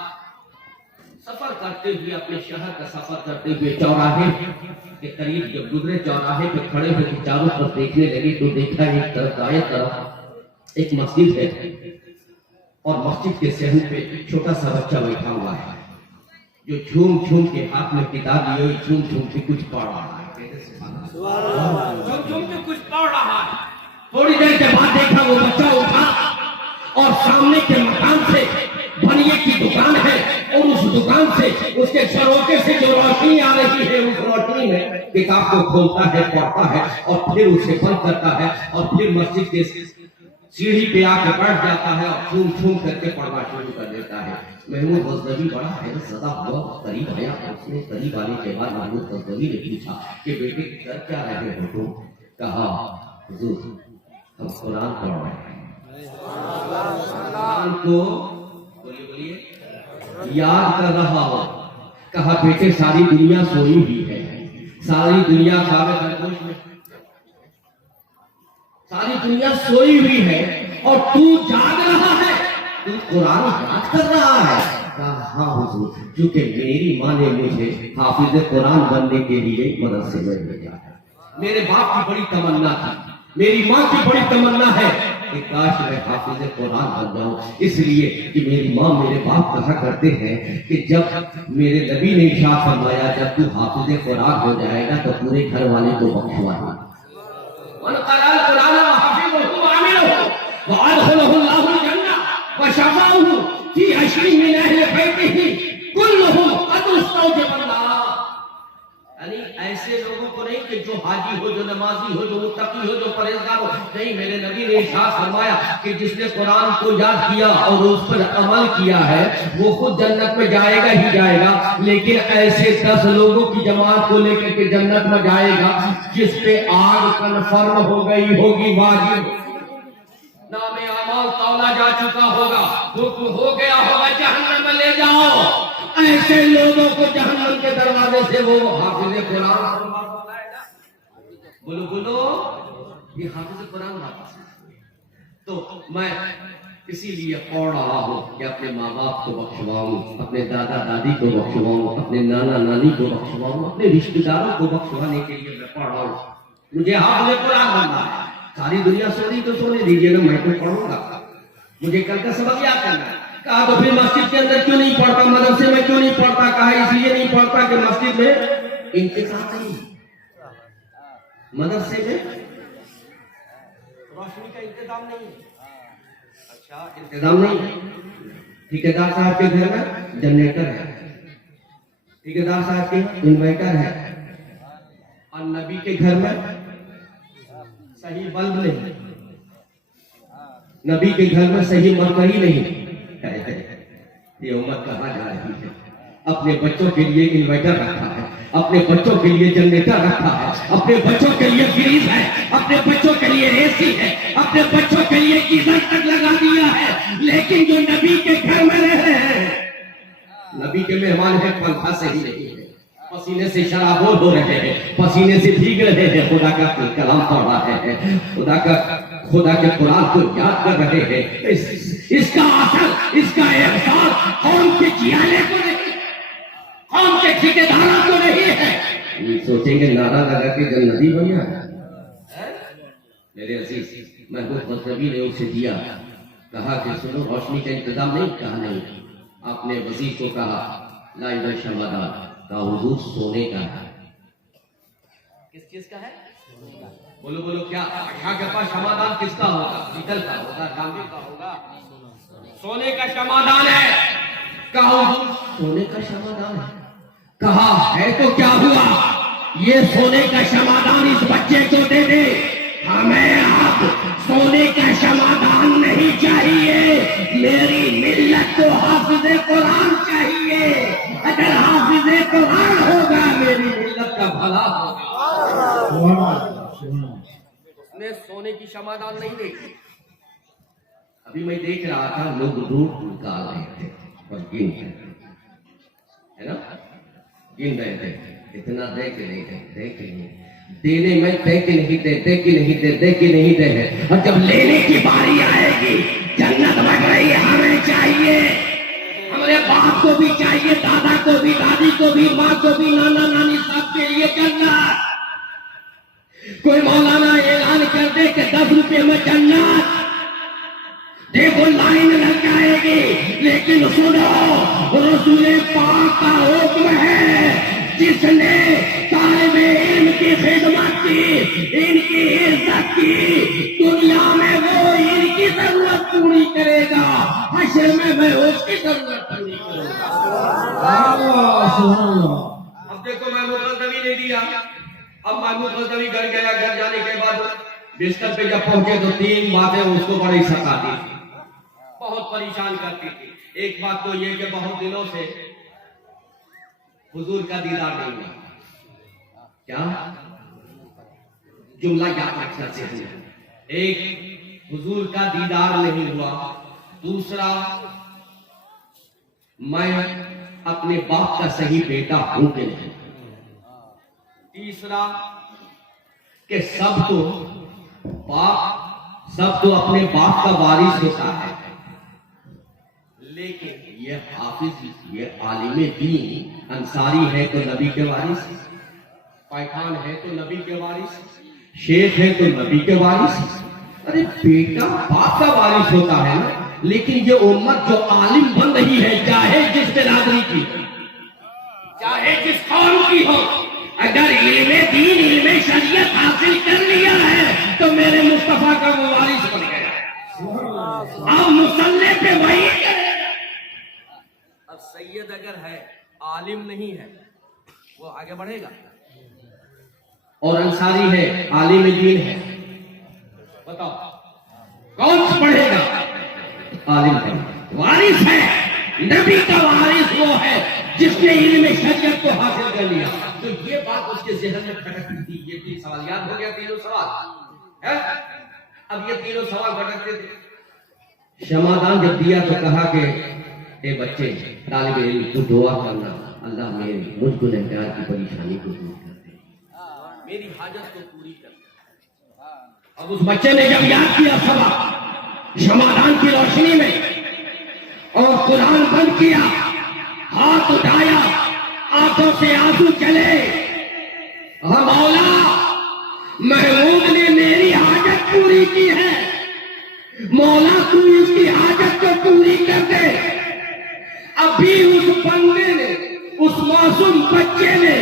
سفر کرتے ہوئے، اپنے شہر کا سفر کرتے ہوئے چوراہے کے قریب جب گزرے، چوراہے پہ کھڑے ہوئے چاروں طرف دیکھنے لگے تو دیکھا ایک طرف دائیں طرف ایک مسجد ہے اور مسجد کے صحن پہ ایک چھوٹا سا بچہ بیٹھا ہوا ہے جو جھوم جھوم کے ہاتھ میں کتاب لیے ہوئے جھوم جھوم کے کچھ پڑھ رہا ہے، جھوم جھوم کے کچھ پڑھ رہا ہے۔ تھوڑی دیر کے بعد دیکھا وہ بچہ اٹھا اور سامنے کے مکان سے بنیے کی دکان ہے اور اس دکان سے اس کے جھروکے سے جو روشنی آ رہی ہے اس روشنی میں کتاب کو کھولتا ہے، پڑھتا ہے اور پھر اسے بند کرتا ہے اور پھر مسجد کے سیڑھی پہ آ کے بیٹھ جاتا ہے اور چھوم چھوم کر کے پڑھنا شروع کر دیتا ہے۔ محمود غزنوی بڑا حیرت زدہ ہوا، قریب آیا، اس نے قریب آنے کے بعد محمود غزنوی نے پوچھا کہ بیٹے کر کیا رہے ہو تم؟ کہا حضور ہم قرآن پڑھ رہے ہیں، قرآن کو بولیے یاد کر رہا ہو۔ کہا بیٹے ساری دنیا سوئی ہوئی ہے، ساری دنیا خاموش میں، ساری دنیا سوئی ہوئی ہے اور تو جاگ رہا ہے، تو قرآن یاد کر رہا ہے۔ کہا ہاں حضور، کیونکہ میری ماں نے مجھے حافظ قرآن بننے کے لیے مدرسے میں بھیجا ہے۔ میرے باپ کی بڑی تمنا تھی، میری ماں کی بڑی تمنا ہے کہ کاش میں حافظ قرآن بن جاؤں، اس لیے کہ میری ماں میرے باپ کہا کرتے ہیں کہ جب میرے نبی نے ارشاد فرمایا جب تو حافظ قرآن ہو جائے گا تو پورے گھر والے کو بخشوانا۔ من قرأ القرآن وحفظه وعمله وأدخله الله الجنة وشفعه في 20 من أهل بيته كلهم قد استوجب النار۔ یعنی ایسے لوگوں کو نہیں کہ جو حاجی ہو، جو نمازی ہو، جو متقی ہو، جو پرہیزگار ہو، نہیں، میرے نبی نے ارشاد فرمایا کہ جس نے قرآن کو یاد کیا اور اس پر عمل کیا ہے وہ خود جنت میں جائے گا ہی جائے گا، لیکن ایسے 10 لوگوں کی جماعت کو لے کر کے جنت میں جائے گا جس پہ آگ کنفرم ہو گئی ہوگی، واجب نام اعمال تولا جا چکا ہوگا، حکم ہو گیا ہوگا جہنم میں لے جاؤ، ایسے لوگوں کو جہنم کے دروازے سے وہ حافظ قرآن بولو یہ حافظ قرآن واپس ہے۔ تو میں اسی لیے پڑھ رہا ہوں کہ اپنے ماں باپ کو بخشواؤں، اپنے دادا دادی کو بخشواؤں، اپنے نانا نانی کو بخشواؤں، اپنے رشتہ داروں کو بخشوانے کے لیے میں پڑھ رہا ہوں۔ مجھے حافظ قرآن بننا ہے، ساری دنیا سو رہی تو سونے دیجیے نا، میں تو پڑھوں گا، مجھے کل کا سبق یاد کرنا ہے۔ کہا تو پھر مسجد کے اندر کیوں نہیں پڑھتا، مدرسے میں کیوں نہیں پڑھتا؟ کہا اس لیے نہیں پڑھتا کہ مسجد میں انتظام نہیں، مدرسے میں روشنی کا انتظام نہیں، اچھا انتظام نہیں، ٹھیکیدار صاحب کے گھر میں جنریٹر ہے، ٹھیکیدار صاحب کے انورٹر ہے، اور نبی کے گھر میں صحیح بلب نہیں، نبی کے گھر میں صحیح مرکری نہیں۔ یہ امت کہاں جا رہی ہے؟ اپنے بچوں کے لیے انورٹر رکھا ہے، اپنے بچوں کے لیے جنریٹر رکھا ہے، اپنے بچوں کے لیے فریج ہے، اپنے بچوں کے لیے اے سی ہے، اپنے بچوں کے لیے گیزر تک لگا دیا ہے، لیکن جو نبی کے گھر میں رہ رہے ہیں، نبی کے مہمان ہیں، پنکھا صحیح نہیں ہے، پسینے سے شرابور ہو رہے ہیں، پسینے سے بھیگ رہے ہیں، خدا کا کلام پڑھ رہے ہیں، خدا کے قرآن کو یاد کر رہے ہیں، اس کا اثر، اس کا احساس قوم کے جیالے کو نہیں، قوم کے ٹھیکیداروں کو نہیں ہے۔ سوچیں گے نعرہ لگا کے جنتی بنیا میرے عزیز محمود غزنوی نے اسے دیا، کہا کہ سنو روشنی کا انتظام نہیں، کہا نہیں، آپ نے وزیر کو کہا لا الہ شمادان، کہا حضور سونے کا ہے، کس چیز کا ہے؟ بولو کیا کے پاس شمادان کس کا ہوگا؟ پیتل کا ہوگا، تانبے کا ہوگا، سونے کا شمادان ہے۔ کہا سونے کا شمادان ہے، کہا ہے تو کیا ہوا، یہ سونے کا شمادان اس بچے کو دے دے، ہمیں اب سونے کا شمادان نہیں چاہیے، میری ملت کو حافظ قرآن چاہیے۔ اگر حافظ قرآن ہوگا میری ملت کا بھلا ہوگا۔ اس نے سونے کی شمادان نہیں دیکھی۔ ابھی میں دیکھ رہا تھا لوگ روٹ نکال رہے تھے اور گن رہے تھے، ہے نا، گن رہے تھے اتنا دے کے نہیں دے کے نہیں دینے میں دے کے نہیں دے دے کے نہیں دے دے کے نہیں دے ہے، اور جب لینے کی باری آئے گی جنت بٹ رہی ہمیں چاہیے، ہمارے باپ کو بھی چاہیے، دادا کو بھی، دادی کو بھی، ماں کو بھی، نانا نانی سب کے لیے جنت۔ کوئی مولانا اعلان کر دے کہ 10 روپے میں جنت، دیکھو لائن لگ جائے گی، لیکن سنو رسول پاک کا حکم ہے، جس نے طالب علم کی خدمت کی، ان کی عزت کی، دنیا میں وہ ان کی ضرورت پوری کرے گا، حشر میں اس کی ضرورت پوری کروں گا۔ اب دیکھو محمود غزنوی نے دیا، اب محمود غزنوی گھر گیا، گھر جانے کے بعد بستر پہ جب پہنچے تو 3 باتیں اس کو بڑی ستاتی تھی، بہت پریشان کرتی تھی۔ ایک بات تو یہ کہ بہت دنوں سے حضور کا دیدار نہیں ہوا۔ کیا جملہ یاد رکھنا چاہیے، ایک حضور کا دیدار نہیں ہوا، دوسرا میں اپنے باپ کا صحیح بیٹا ہوں کہ نہیں، تیسرا کہ سب تو اپنے باپ کا وارث ہوتا ہے، لیکن یہ حافظ، یہ عالم دین انصاری ہے تو نبی کے وارث، پٹھان ہے تو نبی کے وارث، شیخ ہے تو نبی کے وارث۔ ارے بیٹا باپ کا وارث ہوتا ہے نا، لیکن یہ امت جو عالم بن رہی ہے، چاہے جس برادری کی، چاہے جس قوم کی ہو، اگر علم دین، علم شریعت حاصل کر لیا ہے تو میرے مصطفیٰ کا وہ وارث بن گیا۔ اب مصلے پہ وہی کرے گا۔ اب سید اگر ہے، عالم نہیں ہے، وہ آگے بڑھے گا، اور انصاری ہے، عالم دین ہے، بتاؤ کون بڑھے گا؟ عالم ہے، وارث ہے، نبی کا وارث وہ ہے جس نے علم شریعت کو حاصل کر لیا۔ تو یہ بات اس کے ذہن میں کھٹکتی تھی۔ یہ 3 سوال یاد ہو گیا، 3 سوال۔ اب یہ 3 سوال کھٹکتے تھے۔ شمادان جب دیا تو کہا کہ اے بچے، طالب علم، تو دعا کرنا، اللہ مجھ گنہگار کی پریشانی کو دور کر دے، میری حاجت کو پوری کر دے۔ اب اس بچے نے جب یاد کیا سبق شمادان کی روشنی میں، اور قرآن بند کیا، ہاتھ اٹھایا، آنکھوں سے آنسو چلے، مولا محمود نے میری حاجت پوری کی ہے، مولا تو اس کی حاجت کو پوری کر دے۔ ابھی اس بندے نے، اس معصوم بچے نے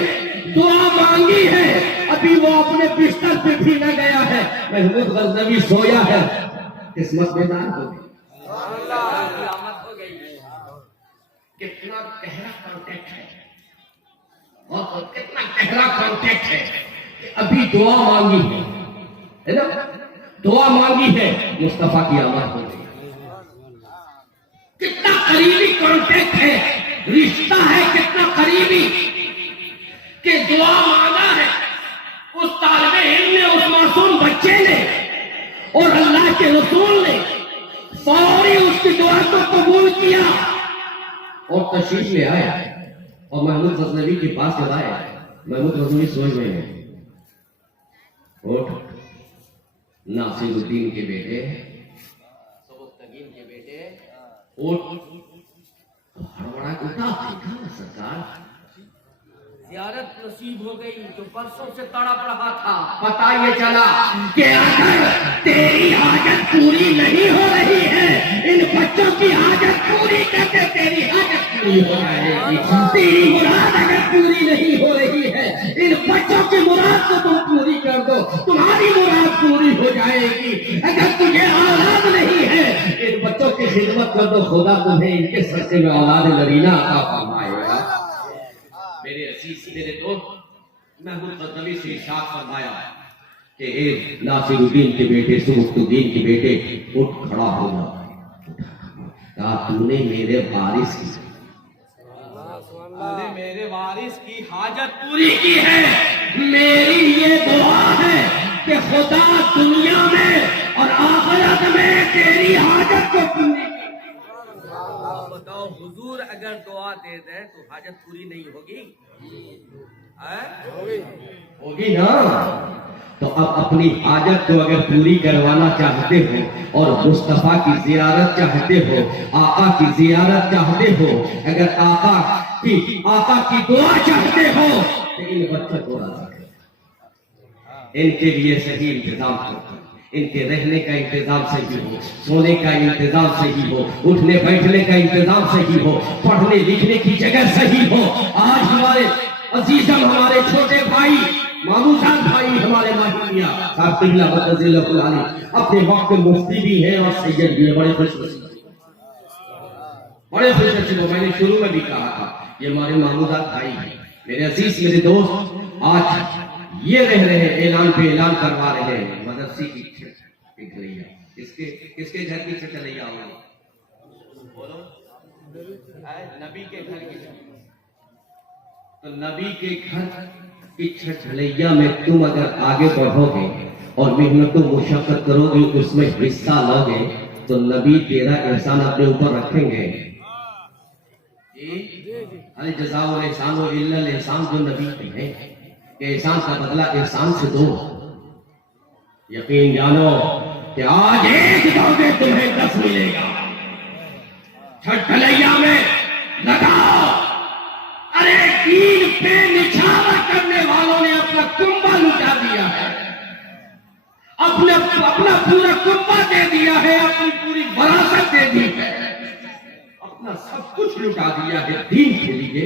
دعا مانگی ہے، ابھی وہ اپنے بستر پہ بھی نہ گیا ہے، محمود غزنوی سویا ہے، قسمت بیدار ہو گئی، قیامت ہو گئی۔ کتنا گہرا کانٹیکٹ ہے، اور کتنا گہرا کانٹیکٹ ہے کہ ابھی دعا مانگی ہے نا، دعا مانگی ہے، مصطفیٰ کی آمد ہو گئی۔ کتنا قریبی کانٹیکٹ ہے، رشتہ ہے کتنا قریبی کہ دعا مانگا ہے اس طالب علم نے، اس معصوم بچے نے، اور اللہ کے رسول نے فوری اس کی دعا کو قبول کیا اور تشریف لے آیا، اور محمود غزنوی کے پاس جب آئے، محمود غزنوی سوچ رہے ہیں، اٹھ، ناصر الدین کے بیٹے، سبکتگین کے بیٹے، اٹھ، ہڑبڑا کے اٹھا، دیکھا نا سرکار، زیارت نصیب ہو گئی جو برسوں سے تڑپ رہا تھا۔ پتہ یہ چلا کہ اگر تیری حاجت پوری نہیں ہو رہی ہے، ان بچوں کی حاجت پوری کر کے تیری حاجت پوری ہو جائے گی۔ تیری مراد اگر پوری نہیں ہو رہی ہے، ان بچوں کی مراد کو تم پوری کر دو، تمہاری مراد پوری ہو جائے گی۔ اگر تجھے اولاد نہیں ہے، ان بچوں کی خدمت کر دو، خدا تمہیں ان کے صدقے میں اولاد نرینہ عطا فرمائے گا۔ میرے عزیز، میرے دوست، محمود غزنوی سے ارشاد فرمایا، کہ اے ناصر الدین کے بیٹے سبکت الدین کے بیٹے اٹھ کھڑا ہو جا. کہا تو نے میرے وارث کی میرے وارث کی حاجت پوری کی ہے. میری یہ دعا ہے کہ خدا دنیا میں اور آخرت میں تیری حاجت کو پوری کی. آپ بتاؤ حضور اگر دعا دے دیں تو حاجت پوری نہیں ہوگی؟ ہوگی نا. تو اب اپنی حاجت کو اگر پوری کروانا چاہتے ہو اور مصطفیٰ کی زیارت چاہتے ہو, آقا کی زیارت چاہتے ہو, اگر آقا کی دعا چاہتے ہو تو ان بچوں کو راضی کرو, ان کے لیے صحیح انتظام کرو, ان کے رہنے کا انتظام صحیح ہو, سونے کا انتظام صحیح ہو, اٹھنے بیٹھنے کا انتظام صحیح ہو, پڑھنے لکھنے کی جگہ صحیح ہو. آج ہمارے عزیزم, ہمارے چھوٹے بھائی مامو صاحب بھائی, ہمارے ماہیہ صاحب قبلہ رضی اللہ عنہ اپنے وقت میں مفتی بھی ہیں اور سید بھی ہیں. بڑے خوش نصیب, بڑے خوش نصیب. میں نے شروع میں بھی کہا تھا یہ ہمارے مامو صاحب بھائی ہیں, میرے عزیز, میرے دوست. آج یہ رہ رہے ہیں, اعلان پہ اعلان کروا رہے ہیں مدرسے کی چھٹیا. کس کے گھر کی چھٹیا ہوگی؟ بولو. نبی کے گھر کی. تو نبی کے گھر کی چھٹیا میں تم اگر آگے بڑھو گے اور محنت و مشقت کرو گے, اس میں حصہ لو گے, تو نبی تیرا احسان اپنے اوپر رکھیں گے. الجزاء الاحسان الا الاحسان جو نبی کی ہے کہ احسان کا بدلہ احسان سے دو. یقین جانو کہ آج ایک دو گے تمہیں 10 ملے گا. چھٹیا میں لگاؤ. ارے دین پہ نچھاور کرنے والوں نے اپنا کنبہ لٹا دیا ہے, اپنا پورا کنبہ دے دیا ہے, اپنی پوری وراثت دے دی ہے, اپنا سب کچھ لٹا دیا ہے دین کے لیے.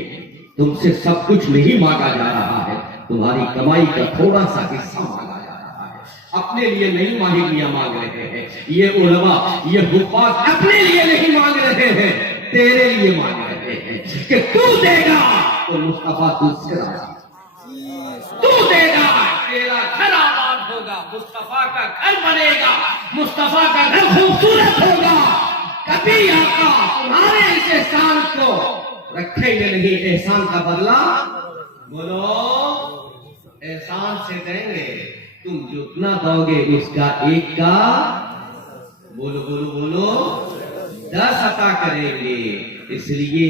تم سے سب کچھ نہیں مانگا جا رہا ہے, تمہاری کمائی کا تھوڑا سا حصہ مانگا جا رہا ہے. اپنے لیے نہیں ماہریاں مانگ رہے ہیں یہ علماء, یہ حفاظ اپنے لیے نہیں مانگ رہے ہیں, تیرے لیے مانگ رہے ہیں کہ تو دے گا تو مصطفیٰ تجھ سے راضی, تو دے گا تیرا گھر آباد ہوگا, مصطفیٰ کا گھر بنے گا, مصطفیٰ کا گھر خوبصورت ہوگا. کبھی آقا تمہارے اس احسان کو رکھیں گے نہیں, احسان کا بدلہ بولو احسان سے دیں گے. تم جتنا دو گے اس کا ایک کا بولو بولو بولو 10 عطا کریں گے. اس لیے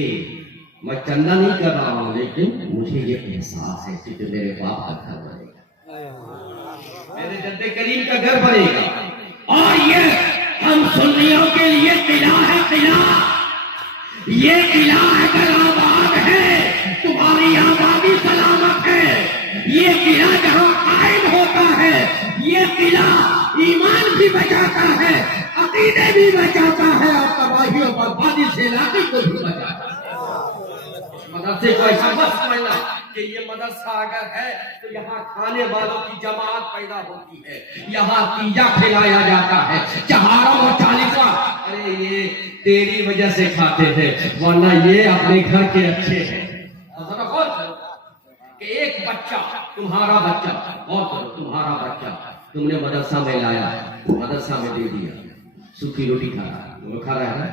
میں چندہ نہیں کر رہا ہوں, لیکن مجھے یہ احساس ہے کہ میرے باپ کا گھر بنے گا, میرے جد کریم کا گھر بنے گا. اور یہ ہم سنیوں کے لیے قلعہ ہے, قلعہ. یہ قلعہ اگر آباد ہے تمہاری آبادی سلامت ہے. یہ قلعہ جہاں قائم ہوتا ہے, یہ قلعہ ایمان بھی بچاتا ہے, عقیدے بھی بچاتا ہے, اور تباہی و بربادی سے علاقے کو بھی بچاتا ہے. مدرسے کو ایسا مت سمجھنا کہ یہ مدرسہ اگر ہے تو یہاں کھانے والوں کی جماعت پیدا ہوتی ہے, یہاں تیجا کھلایا جاتا ہے, چہارم اور چالیسواں. ارے یہ تیری وجہ سے کھاتے ہیں, ورنہ یہ اپنے گھر کے اچھے ہیں. ذرا غور کرو کہ ایک بچہ, تمہارا بچہ, غور کرو, تمہارا بچہ تم نے مدرسہ میں لایا, مدرسہ میں دے دیا, سوکھی روٹی کھا رہا ہے, وہ کھا رہا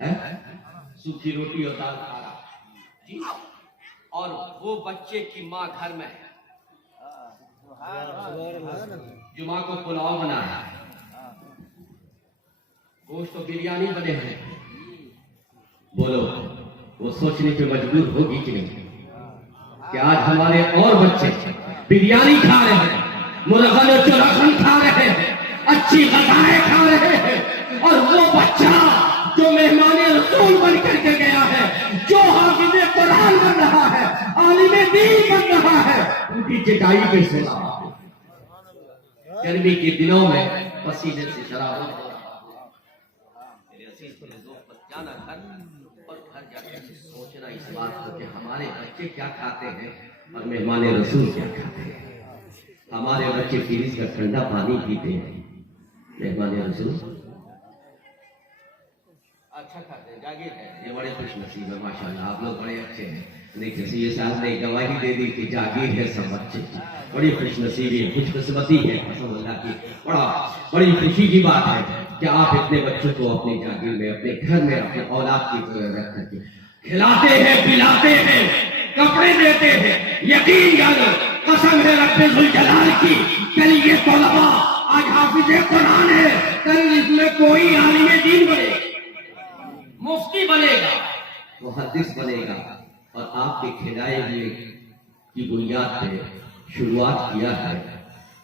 ہے سوکھی روٹی اور دال کھا رہا ہے, اور وہ بچے کی ماں گھر میں ہے, جمعہ کو پلاؤ بنا ہے, گوشت تو بریانی بنے ہیں. بولو وہ سوچنے پہ مجبور ہوگی کہ نہیں کہ آج ہمارے اور بچے بریانی کھا رہے ہیں, مرغن و چرخن کھا رہے ہیں, اچھی غذائیں کھا رہے ہیں, اور وہ بچہ جو مہمان رسول بن کر کے گیا ہے, جو حافظ قرآن بن رہا ہے, عالم دین بن رہا ہے, ان کی چٹائی پہ سو رہا ہے. گرمی کے دنوں میں پسینے سے شراب ہو رہا ہے. میرے عزیز میرے دوست, جانا گھر اور گھر جا کے سوچنا اس بات کو کہ ہمارے بچے کیا کھاتے ہیں اور مہمان رسول کیا کھاتے ہیں. ہمارے بچے فریج کا ٹھنڈا پانی پیتے ہیں, مہمان رسول اچھا کھاتے ہیں, جاگیر ہے. یہ بڑے خوش نصیب ہے, ماشاءاللہ آپ لوگ بڑے اچھے ہیں. نہیں کسی یہ صاحب نے گواہی دے دی کہ جاگیر ہے سب بچے کی، بڑی خوش نصیبی خوش قسمتی ہے قسم اللہ کی، بڑی خوشی کی بات ہے کہ آپ اتنے بچوں کو اپنی جاگیر میں، اپنے گھر میں، اپنے اولاد کی رکھ کر کے کھلاتے ہیں، پلاتے ہیں، کپڑے دیتے ہیں۔ یقین جانو قسم ہے رب ذوالجلال کی، کل یہ طلبا آج حافظ قرآن ہے، کل اس میں کوئی عالم دین بنے گا، مفتی بنے گا، محدث بنے گا، اور آپ کے کھلائے ہوئے کی بنیاد پہ شروعات کیا ہے،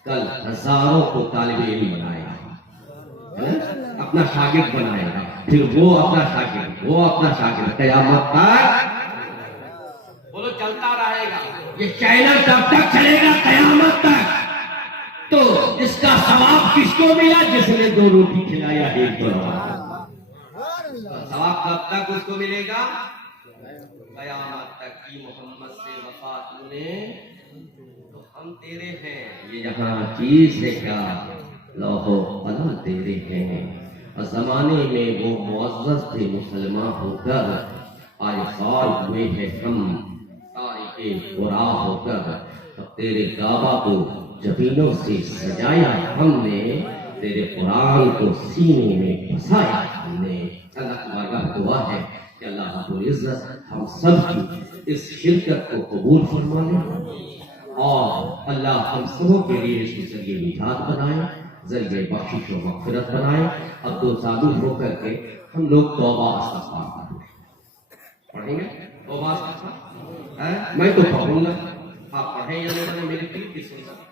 کل ہزاروں کو طالب علم بنائے گا، اپنا شاگرد بنائے گا، پھر وہ اپنا شاگرد قیامت تک بولو چلتا رہے گا، یہ چینل تب تک چلے گا قیامت تک۔ تو اس کا ثواب کس کو ملا؟ جس نے 2 روٹی کھلایا ایک طرح، ثواب کب تک اس کو ملے گا؟ قیامت تک کی۔ محمد سے وفات نے تو ہم تیرے ہیں، یہ یہاں چیز ہے کیا، لوح و قلم تیرے ہیں۔ اور زمانے میں وہ معزز تھے مسلمان ہو کر، آج خال ہوئے ہیں ہم تاریخ برا ہو کر، اب تیرے کعبہ کو جبینوں سے سجایا ہم نے، تیرے قرآن کو سینے میں بسایا ہم نے۔ اللہ کی بارگاہ دعا ہے کہ اللہ رب العزت ہم سب کی اس شرکت کو قبول فرما لے، اور اللہ ہم سبوں کے لیے اس کے ذریعے نجات بنائے، ذریعے بخشش و مغفرت بنائے۔ اب تو سادو ہو کر کے ہم لوگ توبہ استغفار پڑھیں گے، توبہ استغفار میں تو پڑھوں گا، آپ پڑھیں یا نہیں پڑھیں، میری پیر کی سنت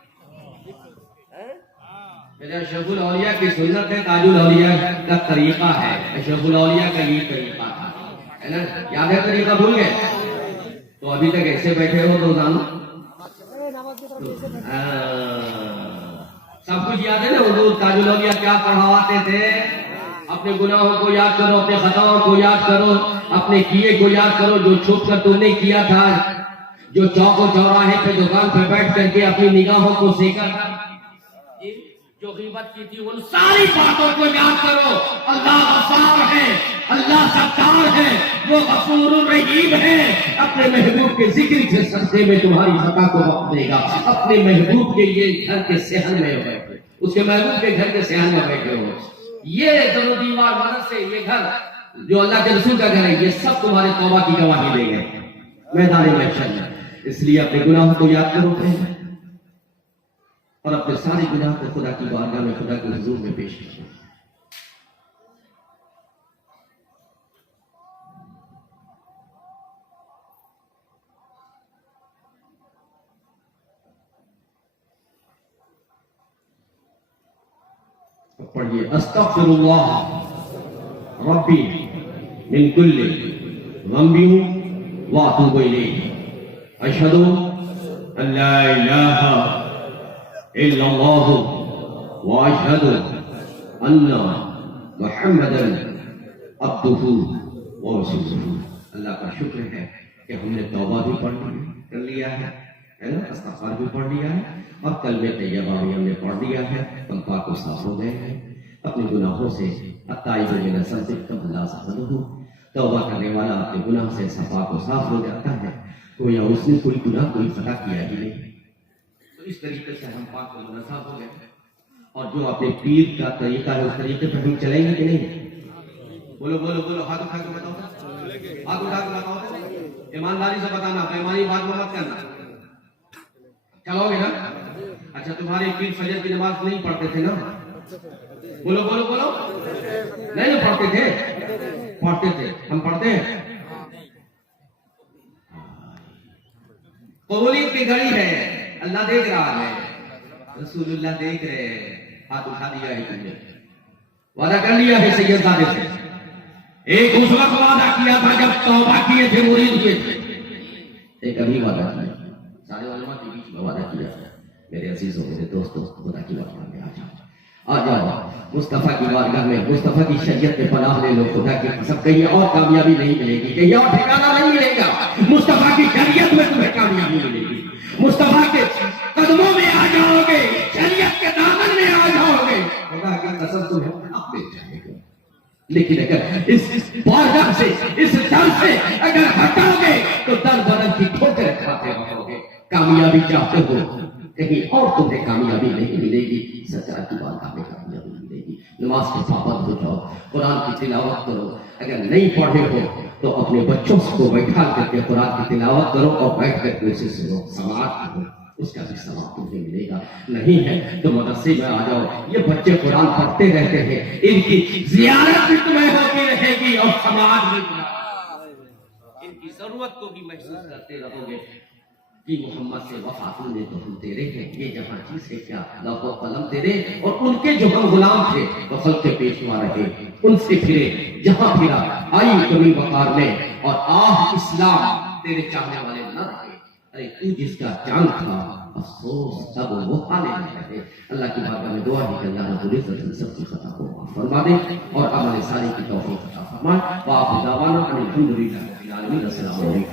میرا اشرف الاولیاء کی سنت ہے، تاج الاولیاء کا طریقہ ہے، اشرف الاولیاء کا یہ طریقہ تھا، ہے نا؟ یاد ہے طریقہ؟ بھول گئے تو ابھی تک ایسے بیٹھے ہو روزانہ، سب کچھ یاد ہے نا؟ حضور تاج الاولیاء کیا پڑھاتے تھے؟ اپنے گناہوں کو یاد کرو، اپنے خطاؤں کو یاد کرو، اپنے کیے کو یاد کرو، جو چھپ کر تم نے کیا تھا، جو چوک و چوراہے پہ دکان پہ بیٹھ کر کے اپنی نگاہوں کو سیکا تھا، جو غیبت کی تھی، ان ساری باتوں کو یاد کرو۔ اللہ غفار ہے، اللہ ستار ہے، وہ غفور الرحیم ہے، اپنے محبوب کے ذکر کے صدقے میں تمہاری خطا کو وقت دے گا۔ اپنے محبوب کے لیے گھر کے صحن میں بیٹھے، اس کے محبوب کے گھر کے صحن میں بیٹھے ہو، یہ در و دیوار مدد سے یہ گھر جو اللہ کے رسول کا گھر ہے، یہ سب تمہارے توبہ کی گواہی دیں گے میدان محشر میں۔ اس لیے اپنے گناہوں کو یاد کرو اور اپنے سارے گناہ کو خدا کی بارگاہ میں، خدا کے حضور میں پیش کرو۔ پڑھیے، استغفر اللہ ربی من کل ذنب واتوب الیہ، اشہد ان لا الہ الا اللہ واشہد ان محمدا عبدہ ورسولہ۔ اللہ کا شکر ہے کہ ہم نے توبہ بھی پڑھ کر لیا ہے نا، استغفار بھی پڑھ لیا ہے، اور کلمہ طیبہ بھی ہم نے پڑھ لیا ہے، ہم پاک و صاف ہو گئے ہیں اپنے گناہوں سے۔ التائب من الذنب قبل ذنبہ، توبہ کرنے والا اپنے گناہ سے پاک و صاف ہو جاتا ہے، گویا اس نے کوئی گناہ کوئی خطا کیا ہی نہیں۔ تو اس طریقے سے ہم پاک و منصف ہو گئے، اور جو اپنے پیر کا طریقہ ہے اس طریقے پہ ہم چلیں گے کہ نہیں؟ بولو بولو بولو، ہاتھ اٹھا کے بتاؤ، ہاتھ اٹھا کے بتاؤ، ایمانداری سے بتانا، بےمانی بات مت کرنا، چلو گے نا؟ اچھا، تمہارے پیر فجر کی نماز نہیں پڑھتے تھے نا؟ بولو بولو بولو، نہیں پڑھتے تھے؟ پڑھتے تھے، ہم پڑھتے ہیں۔ قبولیت کی گھڑی ہے، اللہ دیکھ رہا ہے، رسول اللہ دیکھ رہے ہیں، ہاتھ اٹھا دیا ہے تم نے، وعدہ کر لیا ہے سید زادے سے، ایک اس وقت وعدہ کیا تھا جب توبہ کیے تھے، مرید ہوئے تھے، ایک ابھی وعدہ کیا، سارے علماء کے بیچ میں وعدہ کیا۔ میرے عزیزوں، میرے دوستوں، خدا کی بارگاہ میں آ جاؤ، مصطفیٰ کی بارگاہ میں، مصطفیٰ کی شریعت میں پناہ لے لو۔ خدا کی قسم، کہیں اور کامیابی نہیں ملے گی، کہیں اور ٹھکانہ نہیں ملے گا، مصطفیٰ کی شریعت میں تمہیں کامیابی ملے گی۔ مصطفیٰ کے قدموں میں آ جاؤ گے، شریعت کے دامن میں آ جاؤ گے، خدا کی قسم تمہیں اپنے جائے گا۔ لیکن اگر اس بارگاہ سے اس در سے اگر ہٹو گے تو در بدر کی ٹھوکر کھاتے رہو گے. کامیابی چاہتے ہو کہیں اور تمہیں کامیابی نہیں ملے گی, سرکار کی بارگاہ میں کامیابی ملے گی. نماز کے پابند ہو جاؤ, قرآن کی تلاوت کرو. اگر نہیں پڑھے ہو تو اپنے بچوں کو بیٹھا کر کے قرآن کی تلاوت کرو اور بیٹھ کر کے اسے سنو, سماعت کرو, اس کا بھی ثواب تمہیں ملے گا. نہیں ہے تو مدرسے میں آ جاؤ, یہ بچے قرآن پڑھتے رہتے ہیں, ان کی زیارت بھی تمہیں ہوتی رہے گی اور سماعت بھی ان کی ضرورت کو بھی محسوس کرتے رہو گے کہ محمد سے وفا نے تو ہم تیرے ہیں, یہ جہاں چیز ہے کیا لوح و قلم تیرے, اور ان کے جو ہم غلام تھے وہ خلق پیشوا رہے, ان سے پھرے جہاں پھرا آئی کمی وقار میں, اور آہ اسلام تیرے چاہنے والے نہ رہے. ارے تو جس کا جان تھا افسوس تب وہ آنے لگے تھے. اللہ کی بارگاہ میں دعا ہے کہ اللہ رب العزت سب کی خطا کو معاف فرما دے اور عمل صالح کی توفیق عطا فرمائے. وآخر دعوانا ان الحمد للہ رب العالمین. السلام علیکم.